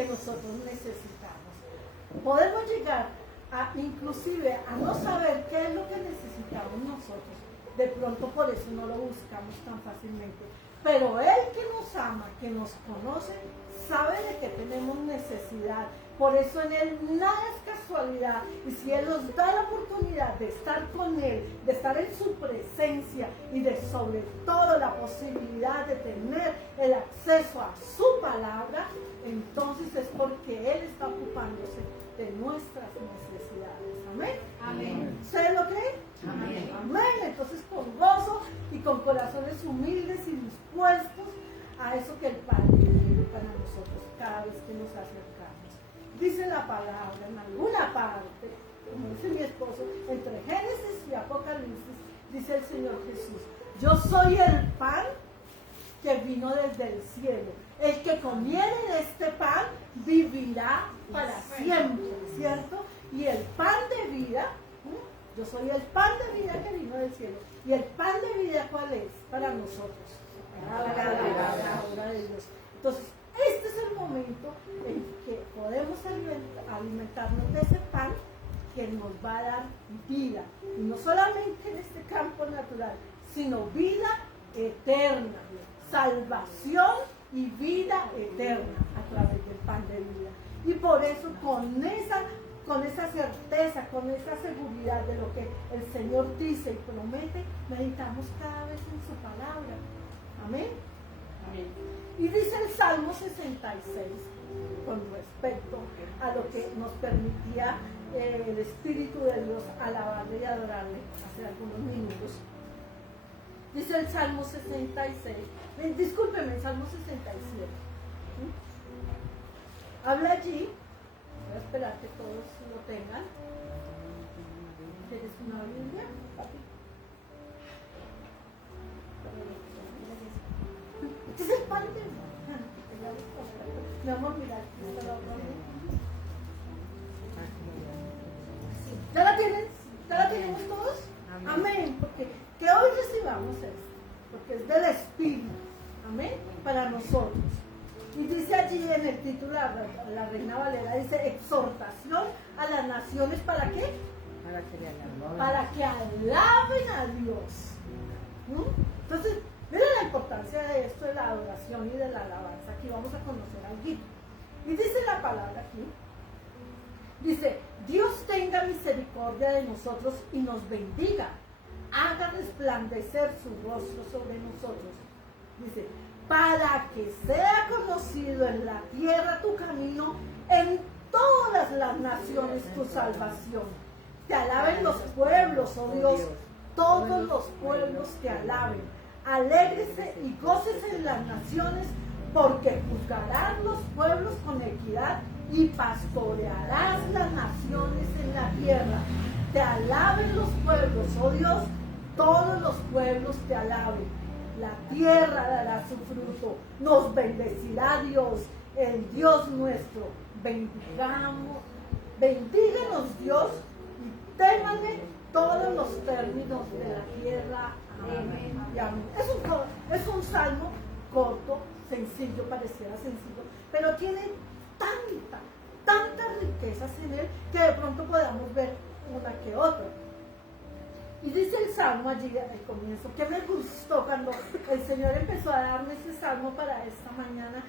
que nosotros necesitamos. Podemos llegar inclusive a no saber qué es lo que necesitamos nosotros. De pronto por eso no lo buscamos tan fácilmente. Pero Él que nos ama, que nos conoce, sabe de que tenemos necesidad. Por eso en Él nada es casualidad. Y si Él nos da la oportunidad de estar con Él, de estar en su presencia y de sobre todo la posibilidad de tener el acceso a su palabra, entonces es porque Él está ocupándose de nuestras necesidades. Amén. Amén. ¿Ustedes lo creen? Amén. Amén. Entonces con gozo y con corazones humildes y dispuestos a eso que el Padre quiere para nosotros cada vez que nos acercamos. Dice la palabra en alguna parte, como dice mi esposo, entre Génesis y Apocalipsis, dice el Señor Jesús: yo soy el pan que vino desde el cielo. El que comiere de este pan vivirá para siempre, ¿cierto? Y el pan de vida, yo soy el pan de vida que vino del cielo. ¿Y el pan de vida cuál es? Para nosotros. La palabra de Dios. Entonces, este es el momento en que podemos alimentarnos de ese pan que nos va a dar vida. Y no solamente en este campo natural, sino vida eterna, salvación y vida eterna a través del pan de vida. Y por eso con esa certeza, con esa seguridad de lo que el Señor dice y promete, meditamos cada vez en su palabra. Amén. Amén. Y dice el Salmo 66, con respecto a lo que nos permitía el Espíritu de Dios alabarle y adorarle hace algunos minutos. Dice el Salmo 66, discúlpeme, el Salmo 67. Habla allí, voy a esperar que todos lo tengan. ¿Tienes una Biblia, papi? Este es el pan de mi amor, mira, está la otra. ¿Ya la tienen? ¿Ya la tenemos todos? Amén. Porque que hoy recibamos esto, porque es del Espíritu. Amén. Para nosotros. Y dice allí en el título, la Reina Valera, dice: exhortación a las naciones, ¿para qué? Para que alaben a Dios. Entonces, miren la importancia de esto, de la adoración y de la alabanza. Aquí vamos a conocer algo. Y dice la palabra aquí, dice: Dios tenga misericordia de nosotros y nos bendiga, haga resplandecer su rostro sobre nosotros. Dice: para que sea conocido en la tierra tu camino, en todas las naciones tu salvación. Te alaben los pueblos, oh Dios, todos los pueblos te alaben. Alégrese y gócese en las naciones, porque juzgarán los pueblos con equidad y pastorearás las naciones en la tierra. Te alaben los pueblos, oh Dios, todos los pueblos te alaben. La tierra dará su fruto, nos bendecirá Dios, el Dios nuestro. Bendíganos Dios y témanle todos los términos de la tierra. Amén. Y amén. Es un salmo corto, sencillo, pareciera sencillo, pero tiene tantas riquezas en él que de pronto podamos ver una que otra. Y dice el salmo allí al comienzo, que me gustó cuando el Señor empezó a darme ese salmo para esta mañana.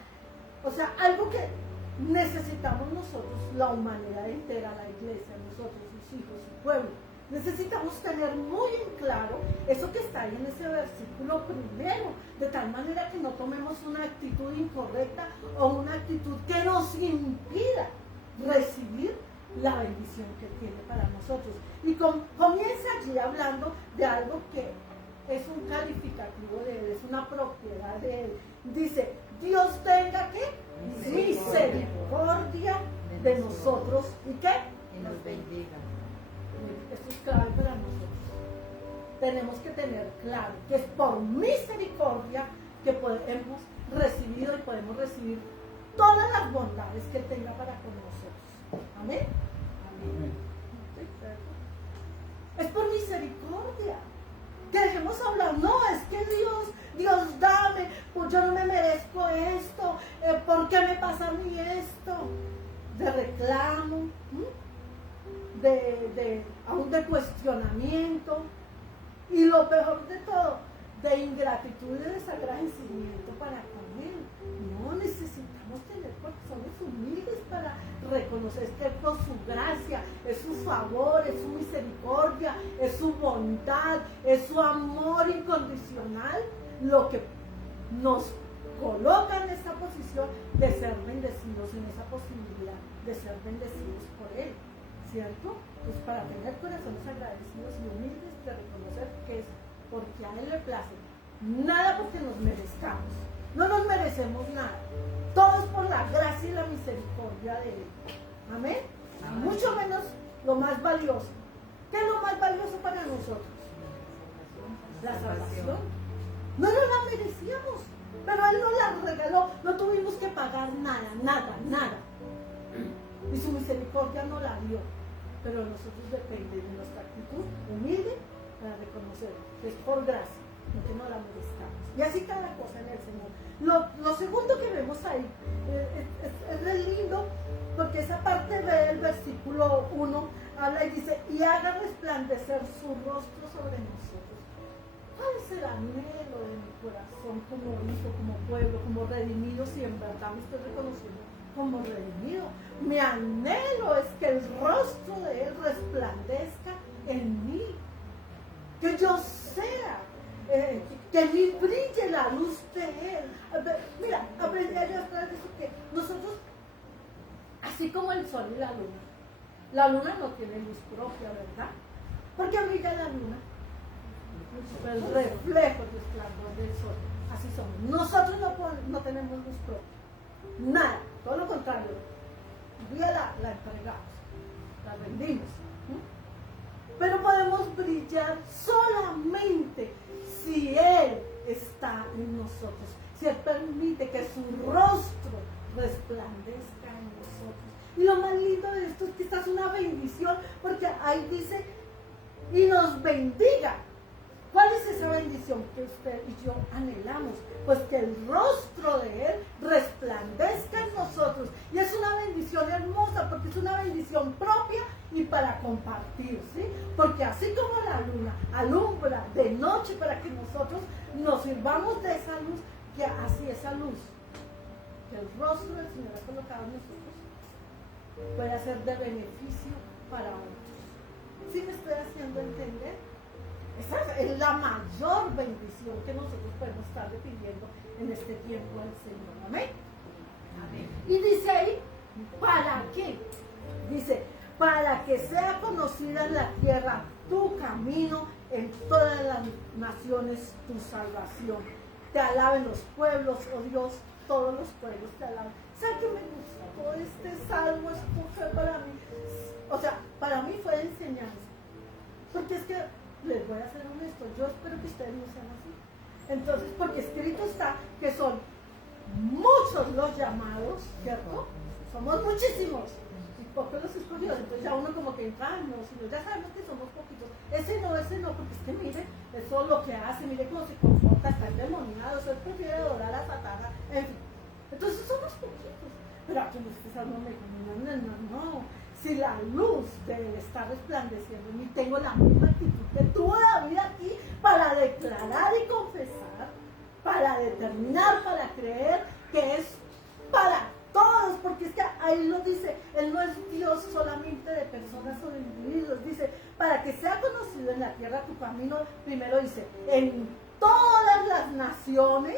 O sea, algo que necesitamos nosotros, la humanidad entera, la iglesia, nosotros, sus hijos, su pueblo. Necesitamos tener muy en claro eso que está ahí en ese versículo primero, de tal manera que no tomemos una actitud incorrecta o una actitud que nos impida recibir la bendición que tiene para nosotros. Y comienza allí hablando de algo que es un calificativo de él, es una propiedad de él. Dice: Dios tenga ¿qué? Misericordia de nosotros. ¿Y qué? Y nos bendiga. Esto es clave para nosotros. Tenemos que tener claro que es por misericordia que hemos recibido y podemos recibir todas las bondades que Él tenga para con nosotros. Amén. Amén. Es por misericordia. que dejemos hablar. No, es que Dios dame, pues yo no me merezco esto, ¿por qué me pasa a mí esto? De reclamo, aún de cuestionamiento, y lo peor de todo, de ingratitud y desagradecimiento para con Él. No necesitamos tener corazones humildes para reconocer que es por su gracia, es su favor, es su misericordia, es su bondad, es su amor incondicional lo que nos coloca en esta posición de ser bendecidos, en esa posibilidad de ser bendecidos por Él, ¿cierto? Pues para tener corazones agradecidos y humildes, de reconocer que es porque a Él le place, nada porque nos merezcamos, no nos merecemos nada, todo es por la gracia y la misericordia de Él, amén. Amén. Mucho menos lo más valioso. ¿Qué es lo más valioso para nosotros? La salvación. No nos la merecíamos, pero Él nos la regaló, no tuvimos que pagar nada. Y su misericordia nos la dio, pero nosotros depende de nuestra actitud humilde para reconocer que es por gracia, no que no la merezcamos. Y así cada cosa en el Señor. Lo segundo que vemos ahí es re lindo, porque esa parte del versículo 1 habla y dice, y haga resplandecer su rostro sobre nosotros. ¿Cuál es el anhelo de mi corazón como hijo, como pueblo, como redimido, si en verdad me estoy reconociendo como redimido? Mi anhelo es que el rostro de Él resplandezca en mí, que yo sea, que en mí brille la luz de Él. Mira, aprendí yo a través de eso que nosotros, así como el sol y la luna no tiene luz propia, ¿verdad? ¿Por qué brilla la luna? El reflejo, el resplandor del sol. Así somos. Nosotros no tenemos luz propia. Nada. Todo lo contrario. Un día la entregamos. La rendimos. Pero podemos brillar solamente si Él está en nosotros. Si Él permite que su rostro resplandezca en nosotros. Y lo más lindo de esto es que esta es una bendición, porque ahí dice, y nos bendiga. ¿Cuál es esa bendición que usted y yo anhelamos? Pues que el rostro de Él resplandezca en nosotros. Y es una bendición hermosa, porque es una bendición propia y para compartir, ¿sí? Porque así como la luna alumbra de noche para que nosotros nos sirvamos de esa luz, que así esa luz, que el rostro del Señor ha colocado en nosotros, puede ser de beneficio para otros. ¿Sí me estoy haciendo entender? Esa es la mayor bendición que nosotros podemos estar pidiendo en este tiempo al Señor. ¿Amén? Amén. Y dice ahí, ¿para qué? Dice, para que sea conocida en la tierra tu camino, en todas las naciones tu salvación. Te alaben los pueblos, oh Dios, todos los pueblos te alaban. ¿Sabes qué me gustó este salmo? Esto fue para mí, o sea, para mí fue enseñanza. Porque es que, les voy a ser honesto, yo espero que ustedes no sean así. Entonces, porque escrito está que son muchos los llamados, ¿cierto? Somos muchísimos y pocos los escogidos. Entonces ya uno como que entra, no, sino ya sabemos que somos poquitos. Ese no, porque es que mire, eso es lo que hace, mire cómo se comporta, está endemoniado, él prefiere adorar a Satanás, en fin. Entonces somos poquitos. Pero aquí no es no me no. Si la luz de Él está resplandeciendo en mí, tengo la misma actitud que tuvo David aquí para declarar y confesar, para determinar, para creer que es para todos, porque es que ahí lo dice, Él no es Dios solamente de personas o de individuos, dice, para que sea conocido en la tierra tu camino, primero dice, en todas las naciones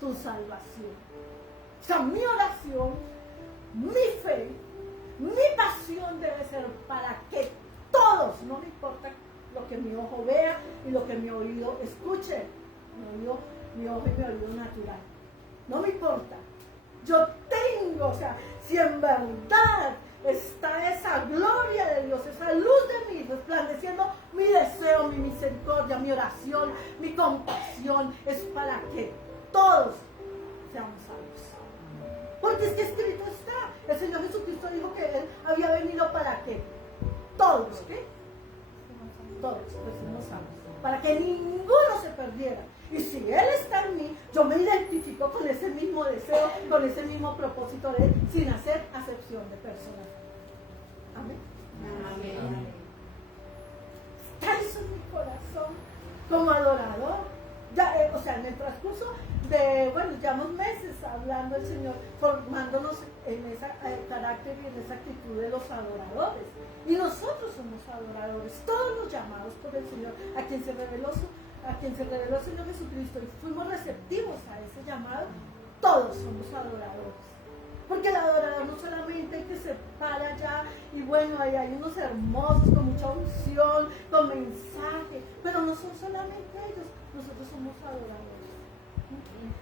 tu salvación. O sea, mi oración, mi fe, mi pasión debe ser para que todos, no me importa lo que mi ojo vea y lo que mi oído escuche, mi ojo y mi oído natural, no me importa. Yo tengo, o sea, si en verdad está esa gloria de Dios, esa luz de mí resplandeciendo, mi deseo, mi misericordia, mi oración, mi compasión, es para que todos seamos salvos. Porque es que escrito está, el Señor Jesucristo dijo que Él había venido para que todos, ¿qué? Todos, pues no salvos. para que ninguno se perdiera. Y si Él está en mí, yo me identifico con ese mismo deseo, con ese mismo propósito de Él, sin hacer acepción de personas. Amén. Amén. Está eso en mi corazón como adorador. Ya, o sea, en el transcurso de, bueno, llevamos meses hablando el Señor, formándonos en ese carácter y en esa actitud de los adoradores. Y nosotros somos adoradores, todos los llamados por el Señor, a quien se reveló el Señor Jesucristo, y fuimos receptivos a ese llamado, todos somos adoradores. Porque el adorador no solamente el que se para allá y bueno, ahí hay unos hermosos con mucha unción, con mensaje, pero no son solamente ellos, nosotros somos adoradores.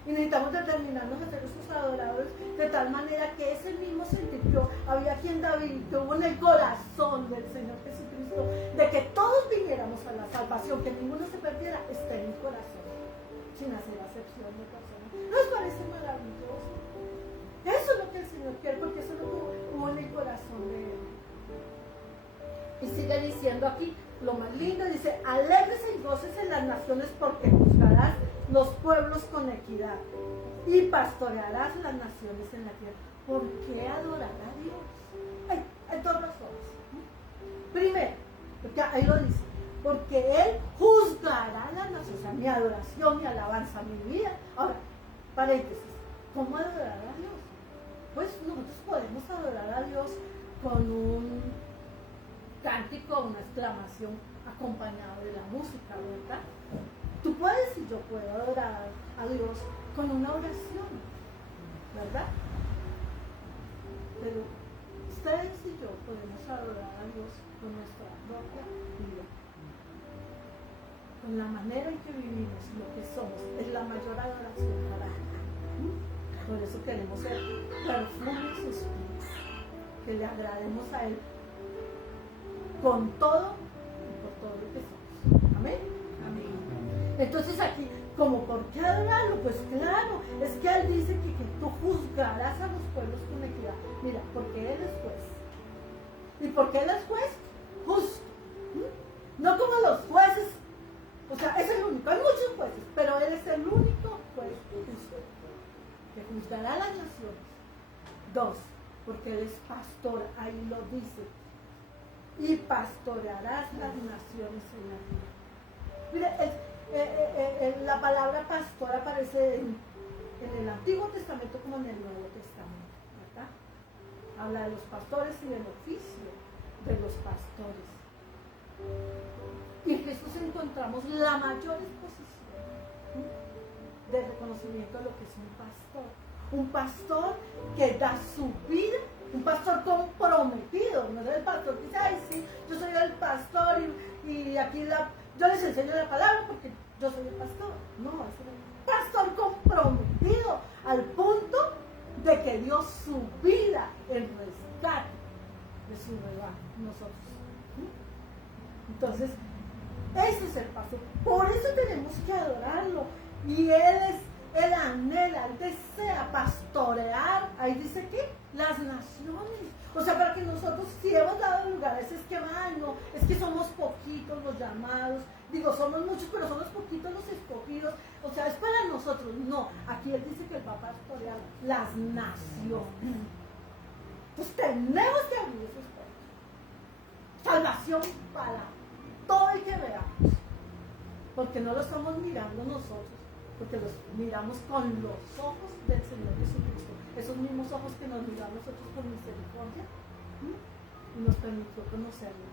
Y necesitamos determinarnos a ser esos adoradores de tal manera que ese mismo sentir que había aquí en David, que hubo en el corazón del Señor Jesucristo, de que todos viniéramos a la salvación, que ninguno se perdiera, está en el corazón, sin hacer acepción de personas. ¿No os parece maravilloso? Eso es lo que el Señor quiere, porque eso es lo que hubo en el corazón de Él. Y sigue diciendo aquí, lo más lindo, dice, alégrese y gócese en las naciones porque juzgarás los pueblos con equidad y pastorearás las naciones en la tierra. ¿Por qué adorar a Dios? Hay dos razones. Primero, porque ahí lo dice, porque Él juzgará las naciones, o sea, mi adoración, mi alabanza, mi vida. Ahora, paréntesis, ¿cómo adorar a Dios? Pues nosotros podemos adorar a Dios con un cántico, una exclamación acompañado de la música, ¿verdad? Tú puedes y yo puedo adorar a Dios con una oración, ¿verdad? Pero ustedes y yo podemos adorar a Dios con nuestra propia vida, con la manera en que vivimos, lo que somos, es la mayor adoración para Él. Por eso queremos ser perfumes espíritus, que le agrademos a Él con todo y por todo lo que somos. Amén. Amén. Entonces aquí, como por qué adorarlo, pues claro, es que Él dice que tú juzgarás a los pueblos con equidad. Mira, porque Él es juez. ¿Y por qué Él es juez? Justo. No como los jueces, o sea, es el único, hay muchos jueces, pero Él es el único juez justo, que juzgará a las naciones. Dos, porque Él es pastor, ahí lo dice, y pastorearás las naciones en la tierra. Mire, la palabra pastor aparece en el Antiguo Testamento como en el Nuevo Testamento, ¿verdad? Habla de los pastores y del oficio de los pastores. Y en Jesús encontramos la mayor exposición de reconocimiento de lo que es un pastor. Un pastor que da su vida, un pastor comprometido. No es el pastor que dice, ay sí, yo soy el pastor y aquí yo les enseño la palabra porque yo soy el pastor. No, es un pastor comprometido al punto de que dio su vida en rescate de su rebaño, nosotros. Entonces, ese es el pastor. Por eso tenemos que adorarlo. Y Él anhela, Él desea pastorear, ahí dice que las naciones. O sea, para que nosotros, si hemos dado lugares, es que, ay, no, es que somos poquitos los llamados. Digo, somos muchos, pero somos poquitos los escogidos. O sea, es para nosotros. No, aquí Él dice que Él va a pastorear las naciones. Entonces tenemos que abrir esos puertos. Salvación para todo el que veamos. Porque no lo estamos mirando nosotros, porque los miramos con los ojos del Señor Jesucristo. Esos mismos ojos que nos miran nosotros con misericordia, y nos permitió conocerlo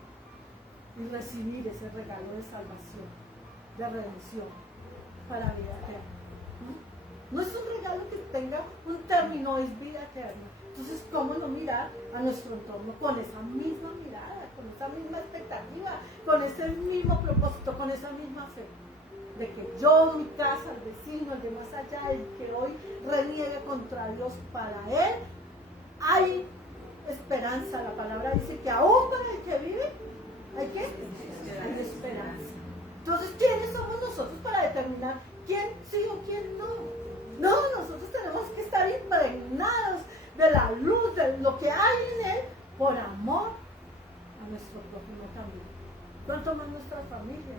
y recibir ese regalo de salvación, de redención para vida eterna. No es un regalo que tenga un término, es vida eterna. Entonces, ¿cómo no mirar a nuestro entorno con esa misma mirada, con esa misma expectativa, con ese mismo propósito, con esa misma fe? De que yo, mi casa, el vecino, el de más allá, el que hoy reniegue contra Dios, para él hay esperanza. La palabra dice que aún para el que vive, ¿hay qué? Hay esperanza. Entonces, ¿quiénes somos nosotros para determinar quién sí o quién no? No, nosotros tenemos que estar impregnados de la luz, de lo que hay en Él, por amor a nuestro prójimo también. ¿Cuánto más nuestras familias?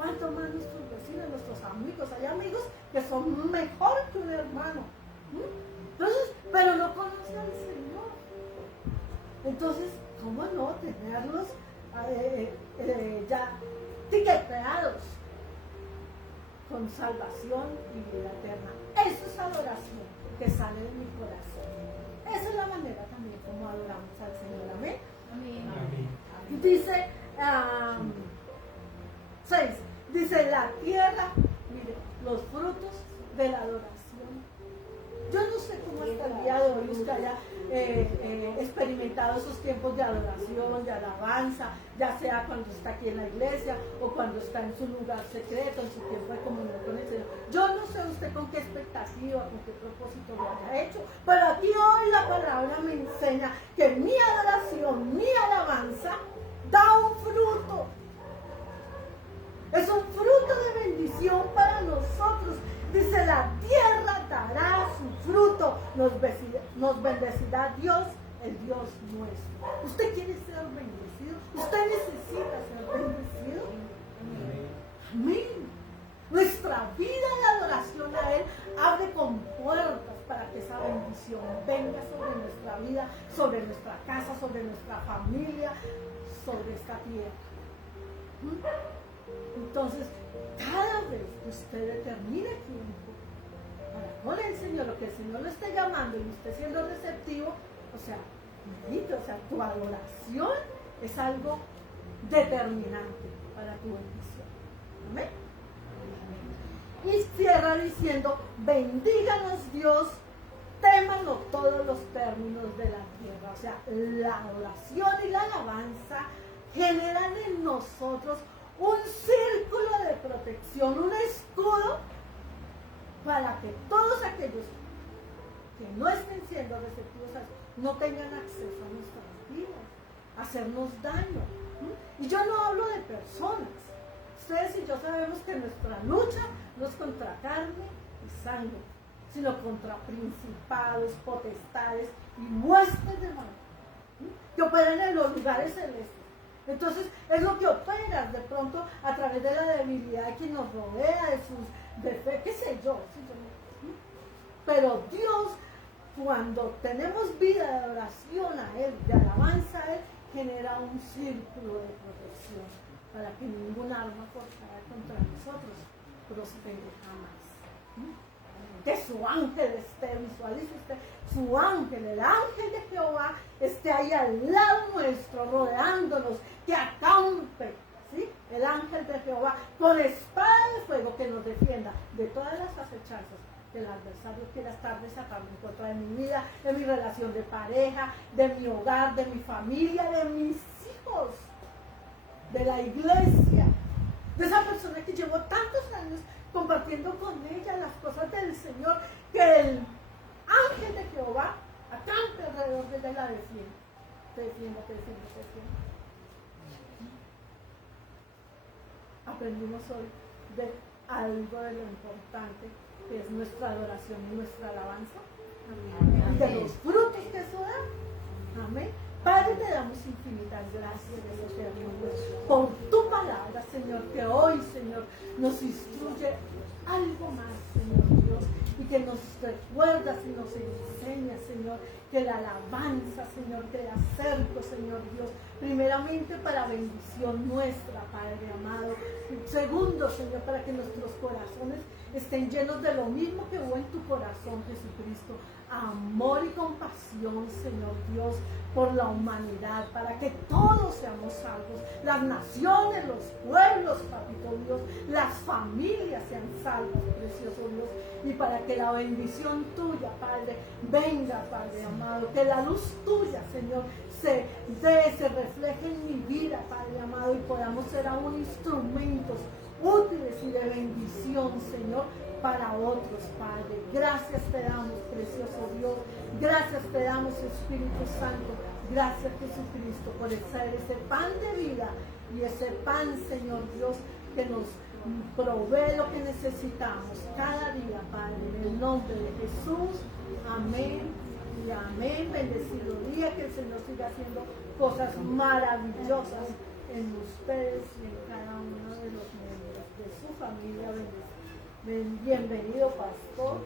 cuánto más nuestros vecinos, nuestros amigos. Hay amigos que son mejor que un hermano. Entonces, pero no conocen al Señor. Entonces, ¿cómo no tenerlos ya tiqueteados con salvación y vida eterna? Eso es adoración que sale de mi corazón. Esa es la manera también como adoramos al Señor. Amén. Amén. Dice 6. Dice la tierra, mire, los frutos de la adoración. Yo no sé cómo hasta el día de hoy usted haya experimentado esos tiempos de adoración, de alabanza, ya sea cuando está aquí en la iglesia o cuando está en su lugar secreto, en su tiempo de comunión con el Señor. Yo no sé usted con qué expectativa, con qué propósito lo haya hecho, pero aquí hoy la palabra me enseña que mi adoración, mi alabanza, da un fruto. Es un fruto de bendición para nosotros. Dice, la tierra dará su fruto, nos bendecirá Dios, el Dios nuestro. ¿Usted quiere ser bendecido? ¿Usted necesita ser bendecido? Amén. Nuestra vida de adoración a Él abre compuertas para que esa bendición venga sobre nuestra vida, sobre nuestra casa, sobre nuestra familia, sobre esta tierra. Entonces, cada vez que usted determine tiempo para con el Señor, lo que el Señor le esté llamando y usted siendo receptivo, o sea, tu adoración es algo determinante para tu bendición. Amén. Y cierra diciendo, bendíganos Dios, témanlo todos los términos de la tierra. O sea, la adoración y la alabanza generan en nosotros un círculo de protección, un escudo para que todos aquellos que no estén siendo receptivos no tengan acceso a nuestras vidas, a hacernos daño. Y yo no hablo de personas. Ustedes y yo sabemos que nuestra lucha no es contra carne y sangre, sino contra principados, potestades y huestes de maldad que operan en los lugares celestes. Entonces, es lo que opera de pronto a través de la debilidad de quien nos rodea, de sus defectos, qué sé yo. Pero Dios, cuando tenemos vida de adoración a Él, de alabanza a Él, genera un círculo de protección para que ningún arma forjada contra nosotros prospere jamás. Que su ángel esté, visualice usted, su ángel, el ángel de Jehová, esté ahí al lado nuestro, rodeándonos, que acampe, ¿sí? El ángel de Jehová, con espada de fuego, que nos defienda de todas las acechanzas que el adversario quiera estar desatando en contra de mi vida, de mi relación de pareja, de mi hogar, de mi familia, de mis hijos, de la iglesia, de esa persona que llevo tantos años compartiendo con ella las cosas del Señor, que el ángel de Jehová acampe alrededor de ella y la defienda. Te defienda, te defienda, te defienda. Aprendimos hoy de algo de lo importante que es nuestra adoración y nuestra alabanza. Amén. Y de los frutos que eso da. Amén. Padre, te damos infinitas gracias, Dios eterno, por tu palabra, Señor, que hoy, Señor, nos instruye algo más, Señor Dios, y que nos recuerdas y nos enseña, Señor, que la alabanza, Señor, te acerco, Señor Dios, primeramente para bendición nuestra, Padre amado. Segundo, Señor, para que nuestros corazones estén llenos de lo mismo que hubo en tu corazón, Jesucristo. Amor y compasión, Señor Dios, por la humanidad, para que todos seamos salvos. Las naciones, los pueblos, Papito Dios, las familias sean salvas, precioso Dios. Y para que la bendición tuya, Padre, venga, Padre amado. Que la luz tuya, Señor, se refleje en mi vida, Padre amado, y podamos ser aún instrumentos útiles y de bendición, Señor, para otros, Padre. Gracias te damos, precioso Dios. Gracias te damos, Espíritu Santo. Gracias, Jesucristo, por ser ese pan de vida y ese pan, Señor Dios, que nos provee lo que necesitamos cada día, Padre. En el nombre de Jesús. Amén y amén. Bendecido día, que el Señor siga haciendo cosas maravillosas en ustedes y en cada uno de los miembros. su familia. Bienvenido, pastor.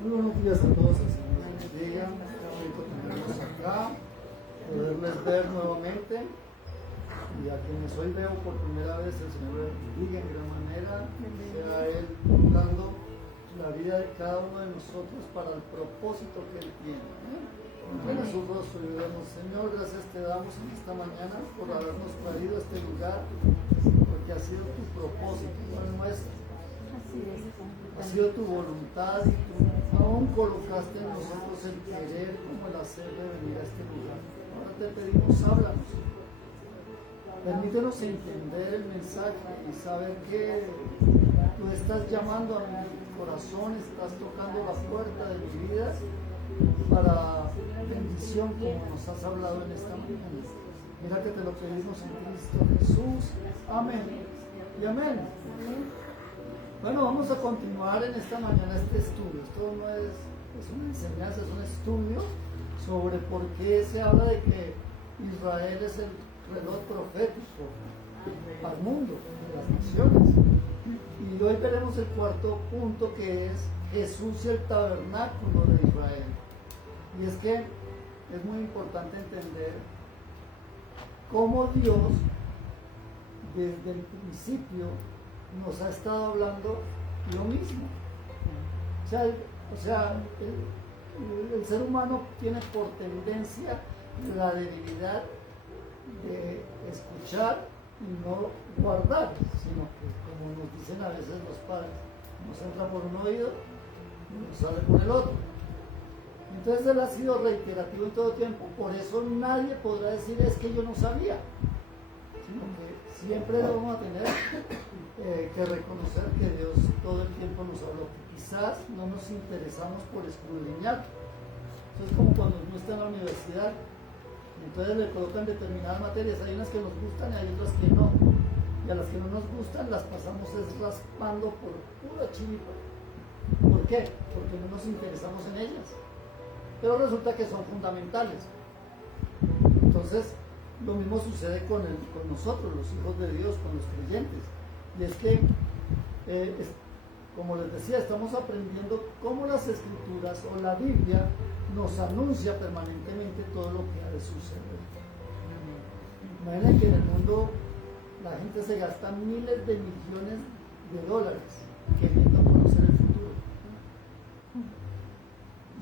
Muy buenos días a todos, el Señor les bendiga. Hoy por tenerlos acá, poderles ver nuevamente. Y a quienes hoy veo por primera vez, el Señor les bendiga en gran manera. Sea Él tocando la vida de cada uno de nosotros para el propósito que Él tiene. En su rostro y oremos. Señor, gracias te damos en esta mañana por habernos traído a este lugar, porque ha sido tu propósito, no el nuestro. Ha sido tu voluntad y tú aún colocaste en nosotros el querer como el hacer de venir a este lugar. Ahora te pedimos, háblanos. Permítenos entender el mensaje y saber que tú estás llamando a mi corazón, estás tocando la puerta de mi vida para bendición como nos has hablado en esta mañana. Mira que te lo pedimos en Cristo Jesús. Amén. Y amén. Bueno, vamos a continuar en esta mañana este estudio. Esto no es una enseñanza, es un estudio sobre por qué se habla de que Israel es el reloj profético al mundo, de las naciones. Y hoy veremos el cuarto punto, que es Jesús y el tabernáculo de Israel. Y es que es muy importante entender cómo Dios desde el principio nos ha estado hablando lo mismo. O sea, el ser humano tiene por tendencia la debilidad de escuchar y no guardar, sino que, como nos dicen a veces los padres, nos entra por un oído y nos sale por el otro. Entonces Él ha sido reiterativo en todo tiempo, por eso nadie podrá decir es que yo no sabía, sino que siempre vamos a tener que reconocer que Dios todo el tiempo nos habló, que quizás no nos interesamos por escudriñar. Eso es como cuando uno está en la universidad, entonces le colocan determinadas materias, hay unas que nos gustan y hay otras que no, y a las que no nos gustan las pasamos raspando por pura chiripa. ¿Por qué? Porque no nos interesamos en ellas, pero resulta que son fundamentales. Entonces lo mismo sucede con nosotros, los hijos de Dios, con los creyentes. Y es que, como les decía, estamos aprendiendo cómo las Escrituras o la Biblia nos anuncia permanentemente todo lo que ha de suceder. Imaginen que en el mundo la gente se gasta miles de millones de dólares queriendo conocer el futuro.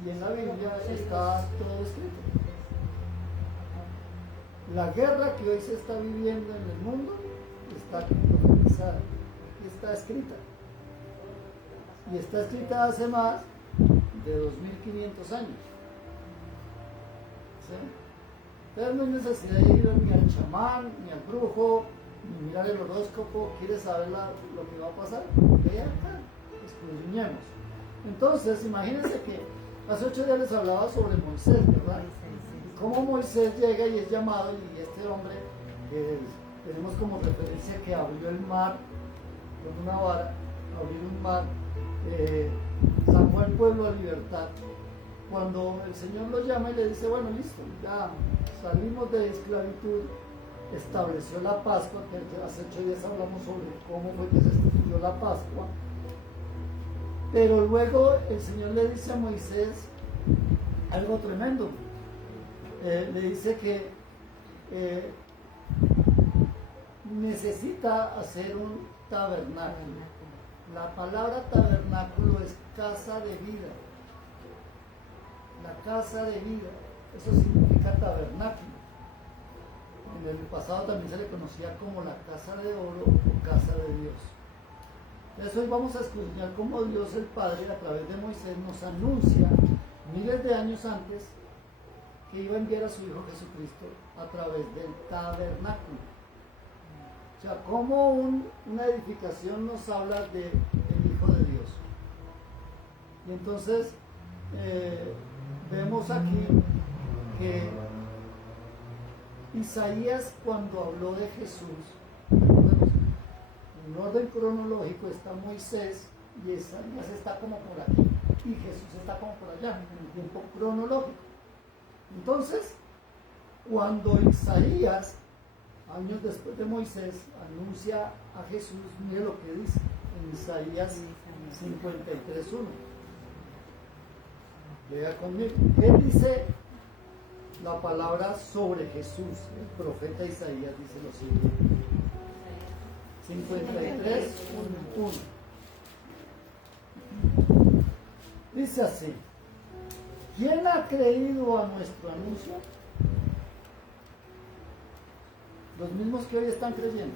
Y en la Biblia está todo escrito. La guerra que hoy se está viviendo en el mundo está profetizada, está escrita. Y está escrita hace más de 2500 años. ¿Sí? Entonces no hay necesidad de ir ni al chamán, ni al brujo, ni mirar el horóscopo. ¿Quieres saber lo que va a pasar? Ve acá, escudriñemos. Entonces, imagínense que hace 8 días les hablaba sobre Moisés, ¿verdad? Cómo Moisés llega y es llamado, y este hombre, tenemos como referencia que abrió el mar con una vara, abrir un mar, sacó al pueblo a libertad. Cuando el Señor lo llama y le dice, bueno, listo, ya salimos de esclavitud, estableció la Pascua, que hace 8 días hablamos sobre cómo fue que se instituyó la Pascua, pero luego el Señor le dice a Moisés algo tremendo. Le dice que necesita hacer un tabernáculo. La palabra tabernáculo es casa de vida. La casa de vida, eso significa tabernáculo. En el pasado también se le conocía como la casa de oro o casa de Dios. Entonces hoy vamos a escudriñar cómo Dios el Padre a través de Moisés nos anuncia miles de años antes que iba a enviar a su Hijo Jesucristo a través del tabernáculo. O sea, cómo una edificación nos habla del Hijo de Dios. Y entonces vemos aquí que Isaías, cuando habló de Jesús, en orden cronológico está Moisés y Isaías está como por aquí y Jesús está como por allá, en el tiempo cronológico. Entonces, cuando Isaías años después de Moisés, anuncia a Jesús. Mire lo que dice en Isaías 53:1. Lea conmigo. ¿Qué dice la palabra sobre Jesús? El profeta Isaías dice lo siguiente. 53:1. Dice así: ¿quién ha creído a nuestro anuncio? Los mismos que hoy están creyendo.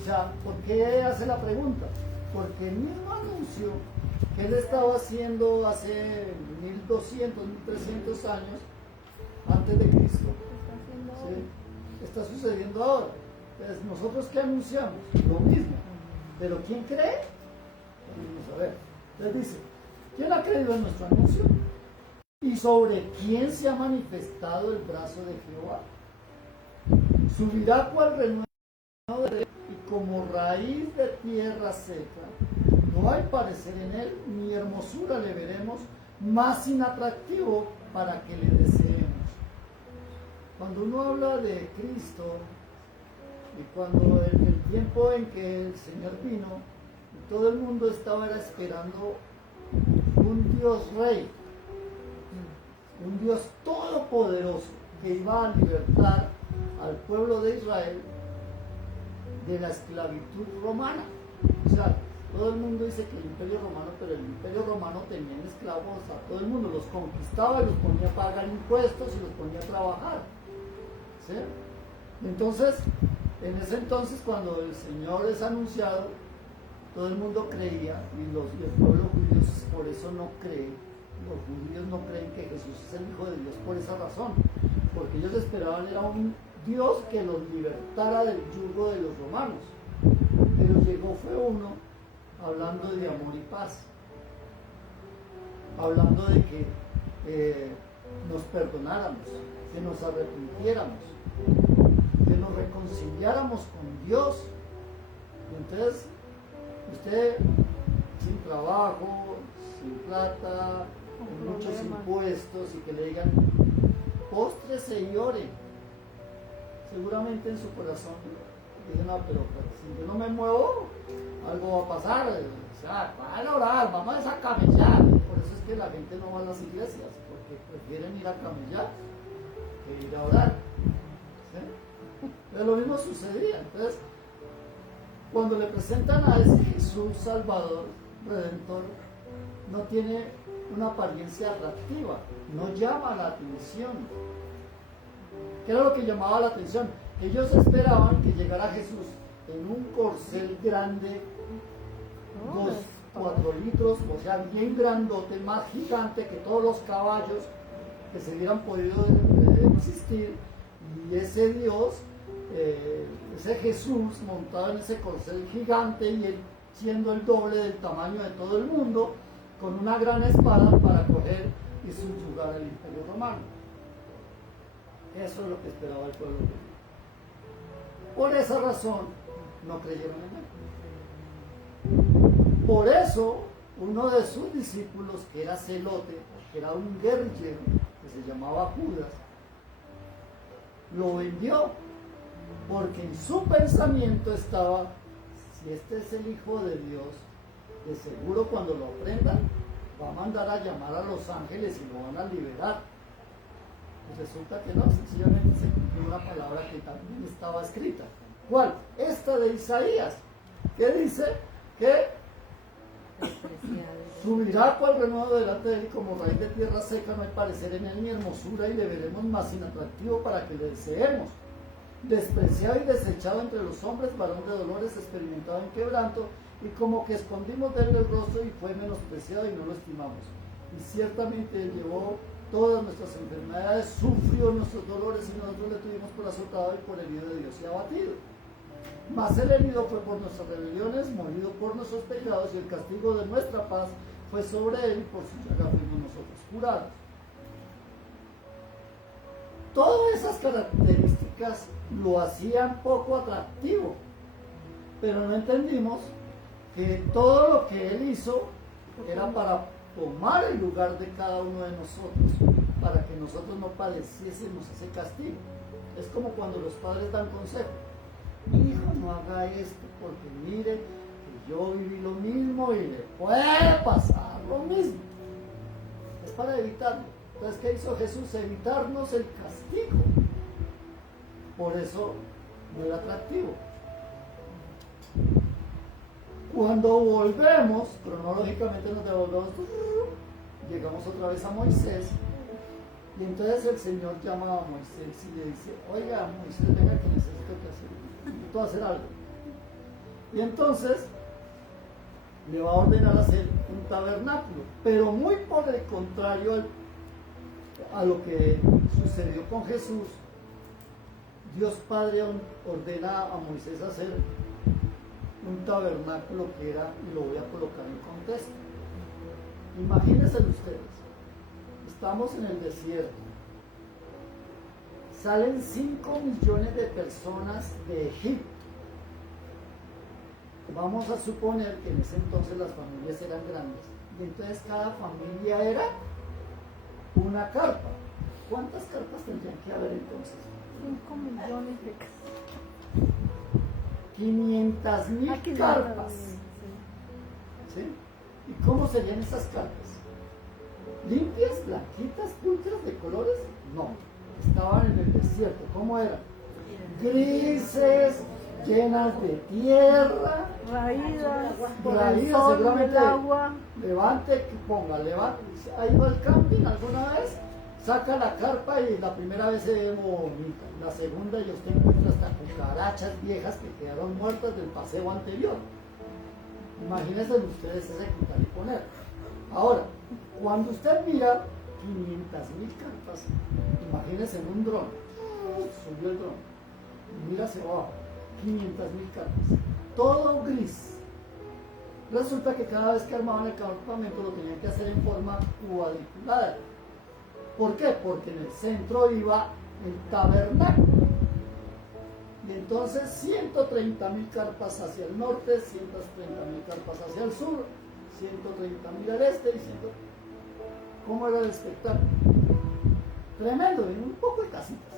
O sea, ¿por qué hace la pregunta? Porque el mismo anuncio que él estaba haciendo hace 1200, 1300 años antes de Cristo, ¿sí?, está sucediendo ahora. Entonces, ¿nosotros qué anunciamos? Lo mismo. ¿Pero quién cree? Vamos a ver. Entonces dice: ¿quién ha creído en nuestro anuncio? ¿Y sobre quién se ha manifestado el brazo de Jehová? Subirá cual renuevo de y como raíz de tierra seca. No hay parecer en él, ni hermosura le veremos, más inatractivo para que le deseemos. Cuando uno habla de Cristo, y cuando en el tiempo en que el Señor vino, todo el mundo estaba esperando un Dios rey, un Dios todopoderoso que iba a libertar al pueblo de Israel de la esclavitud romana. O sea, todo el mundo dice que el Imperio Romano, pero el Imperio Romano tenía esclavos a todo el mundo, los conquistaba y los ponía a pagar impuestos y los ponía a trabajar, ¿sí? Entonces, en ese entonces, cuando el Señor es anunciado, todo el mundo creía, y el pueblo judío por eso no cree. Los judíos no creen que Jesús es el Hijo de Dios por esa razón, porque ellos esperaban era un Dios que los libertara del yugo de los romanos. Pero llegó fue uno hablando de amor y paz, hablando de que nos perdonáramos, que nos arrepintiéramos, que nos reconciliáramos con Dios. Y entonces, usted sin trabajo, sin plata, con muchos impuestos, y que le digan: póstrese y ore, seguramente en su corazón dice: no, pero si yo no me muevo, algo va a pasar. O sea, van a orar, vamos a camellar. Por eso es que la gente no va a las iglesias, porque prefieren ir a camellar que ir a orar, ¿sí? Pero lo mismo sucedía. Entonces, cuando le presentan a ese Jesús Salvador, Redentor, no tiene una apariencia atractiva, no llama la atención. ¿Qué era lo que llamaba la atención? Ellos esperaban que llegara Jesús en un corcel grande, 4 litros, o sea, bien grandote, más gigante que todos los caballos que se hubieran podido existir, y ese Dios, ese Jesús montado en ese corcel gigante, y él siendo el doble del tamaño de todo el mundo, con una gran espada para coger y subyugar al Imperio Romano. Eso es lo que esperaba el pueblo judío. Por esa razón no creyeron en él. Por eso uno de sus discípulos, que era celote, que era un guerrillero, que se llamaba Judas, lo vendió, porque en su pensamiento estaba: si este es el Hijo de Dios, de seguro cuando lo aprendan va a mandar a llamar a los ángeles y lo van a liberar. Pues resulta que no, sencillamente se cumplió una palabra que también estaba escrita. ¿Cuál? Esta de Isaías, que dice que subirá cual renuevo delante de él, como raíz de tierra seca, no hay parecer en él ni hermosura, y le veremos más inatractivo para que le deseemos. Despreciado y desechado entre los hombres, varón de dolores, experimentado en quebranto, y como que escondimos de él el rostro, y fue menospreciado y no lo estimamos. Y ciertamente él llevó todas nuestras enfermedades, sufrió nuestros dolores, y nosotros le tuvimos por azotado y por herido de Dios y abatido. Mas el herido fue por nuestras rebeliones, molido por nuestros pecados, y el castigo de nuestra paz fue sobre él, y por su llaga fuimos nosotros curados. Todas esas características lo hacían poco atractivo, pero no entendimos que todo lo que él hizo era para tomar el lugar de cada uno de nosotros, para que nosotros no padeciésemos ese castigo. Es como cuando los padres dan consejo. Hijo, no haga esto porque mire que yo viví lo mismo y le puede pasar lo mismo. Es para evitarlo. Entonces, ¿qué hizo Jesús? Evitarnos el castigo. Por eso no era atractivo. Cuando volvemos, cronológicamente nos devolvemos, llegamos otra vez a Moisés. Y entonces el Señor llama a Moisés y le dice, oiga, Moisés, venga que necesito hacer algo. Y entonces le va a ordenar hacer un tabernáculo, pero muy por el contrario a lo que sucedió con Jesús. Dios Padre ordena a Moisés hacer un tabernáculo que era, y lo voy a colocar en contexto. Imagínense ustedes, estamos en el desierto, salen 5 millones de personas de Egipto. Vamos a suponer que en ese entonces las familias eran grandes, y entonces cada familia era una carpa. ¿Cuántas carpas tendrían que haber entonces? 5 millones de casas. 500.000 carpas. ¿Sí? ¿Y cómo serían esas carpas? ¿Limpias, blanquitas, pulcras, de colores? No. Estaban en el desierto. ¿Cómo eran? Grises, llenas de tierra, Raídas, por el raídas, sol, seguramente. el agua. Levante, levante. ¿Ha ido al camping alguna vez? Saca la carpa y la primera vez se ve bonita. La segunda y usted encuentra hasta cucarachas viejas que quedaron muertas del paseo anterior. Imagínense ustedes ese quitar y poner. Ahora, cuando usted mira 500.000 carpas, imagínense en un dron. Subió el dron. Mira hacia abajo. 500.000 carpas. Todo gris. Resulta que cada vez que armaban el campamento lo tenían que hacer en forma cuadriculada. ¿Por qué? Porque en el centro iba el tabernáculo. Y entonces 130.000 carpas hacia el norte, 130.000 carpas hacia el sur, 130.000 al este y 100. ¿Cómo era el espectáculo? Tremendo, y un poco de casitas.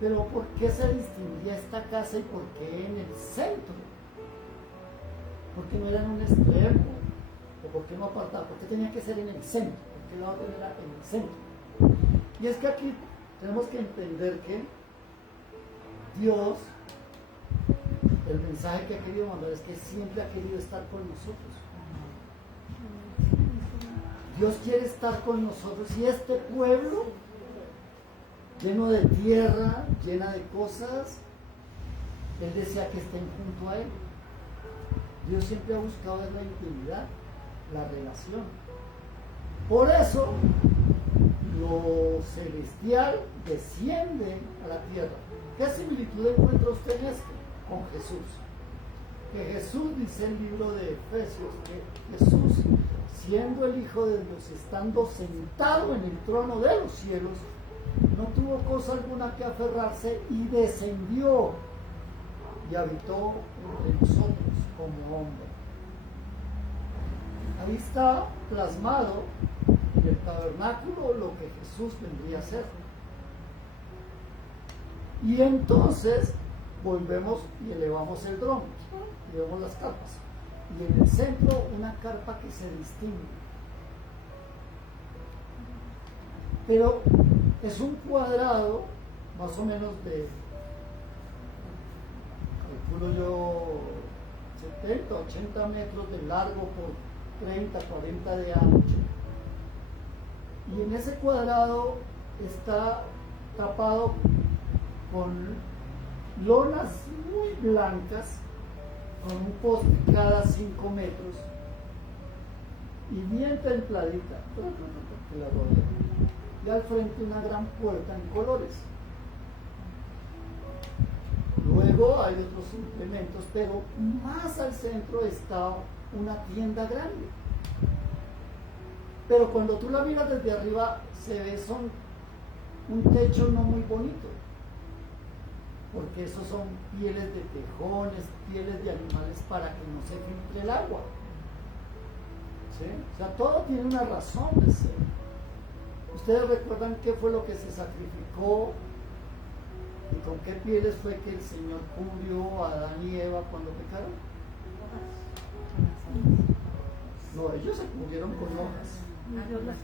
Pero ¿por qué se distinguía esta casa y por qué en el centro? ¿Por qué no era en un extremo? ¿O por qué no apartaba? ¿Por qué tenía que ser en el centro? ¿Por qué la orden era en el centro? Y es que aquí tenemos que entender que Dios, el mensaje que ha querido mandar es que siempre ha querido estar con nosotros. Dios quiere estar con nosotros y este pueblo lleno de tierra, llena de cosas, Él desea que estén junto a Él. Dios siempre ha buscado la intimidad, la relación. Por eso, lo celestial desciende a la tierra. ¿Qué similitud encuentra usted en esto? Con Jesús. Que Jesús, dice el libro de Efesios, que Jesús, siendo el Hijo de Dios, estando sentado en el trono de los cielos, no tuvo cosa alguna que aferrarse y descendió y habitó entre nosotros como hombre. Ahí está plasmado en el tabernáculo lo que Jesús vendría a ser. Y entonces volvemos y elevamos el dron y vemos las carpas. Y en el centro una carpa que se distingue. Pero es un cuadrado más o menos de, calculo yo, 70, 80 metros de largo por 30, 40 de ancho. Y en ese cuadrado está tapado con lonas muy blancas, con un poste cada 5 metros y bien templadita que la rodea. Y al frente una gran puerta en colores. Luego hay otros implementos, pero más al centro está una tienda grande. Pero cuando tú la miras desde arriba, se ve son un techo no muy bonito, porque esos son pieles de tejones, pieles de animales para que no se filtre el agua. ¿Sí? O sea, todo tiene una razón de ser. ¿Ustedes recuerdan qué fue lo que se sacrificó y con qué pieles fue que el Señor cubrió a Adán y Eva cuando pecaron? No, ellos se cubrieron con hojas.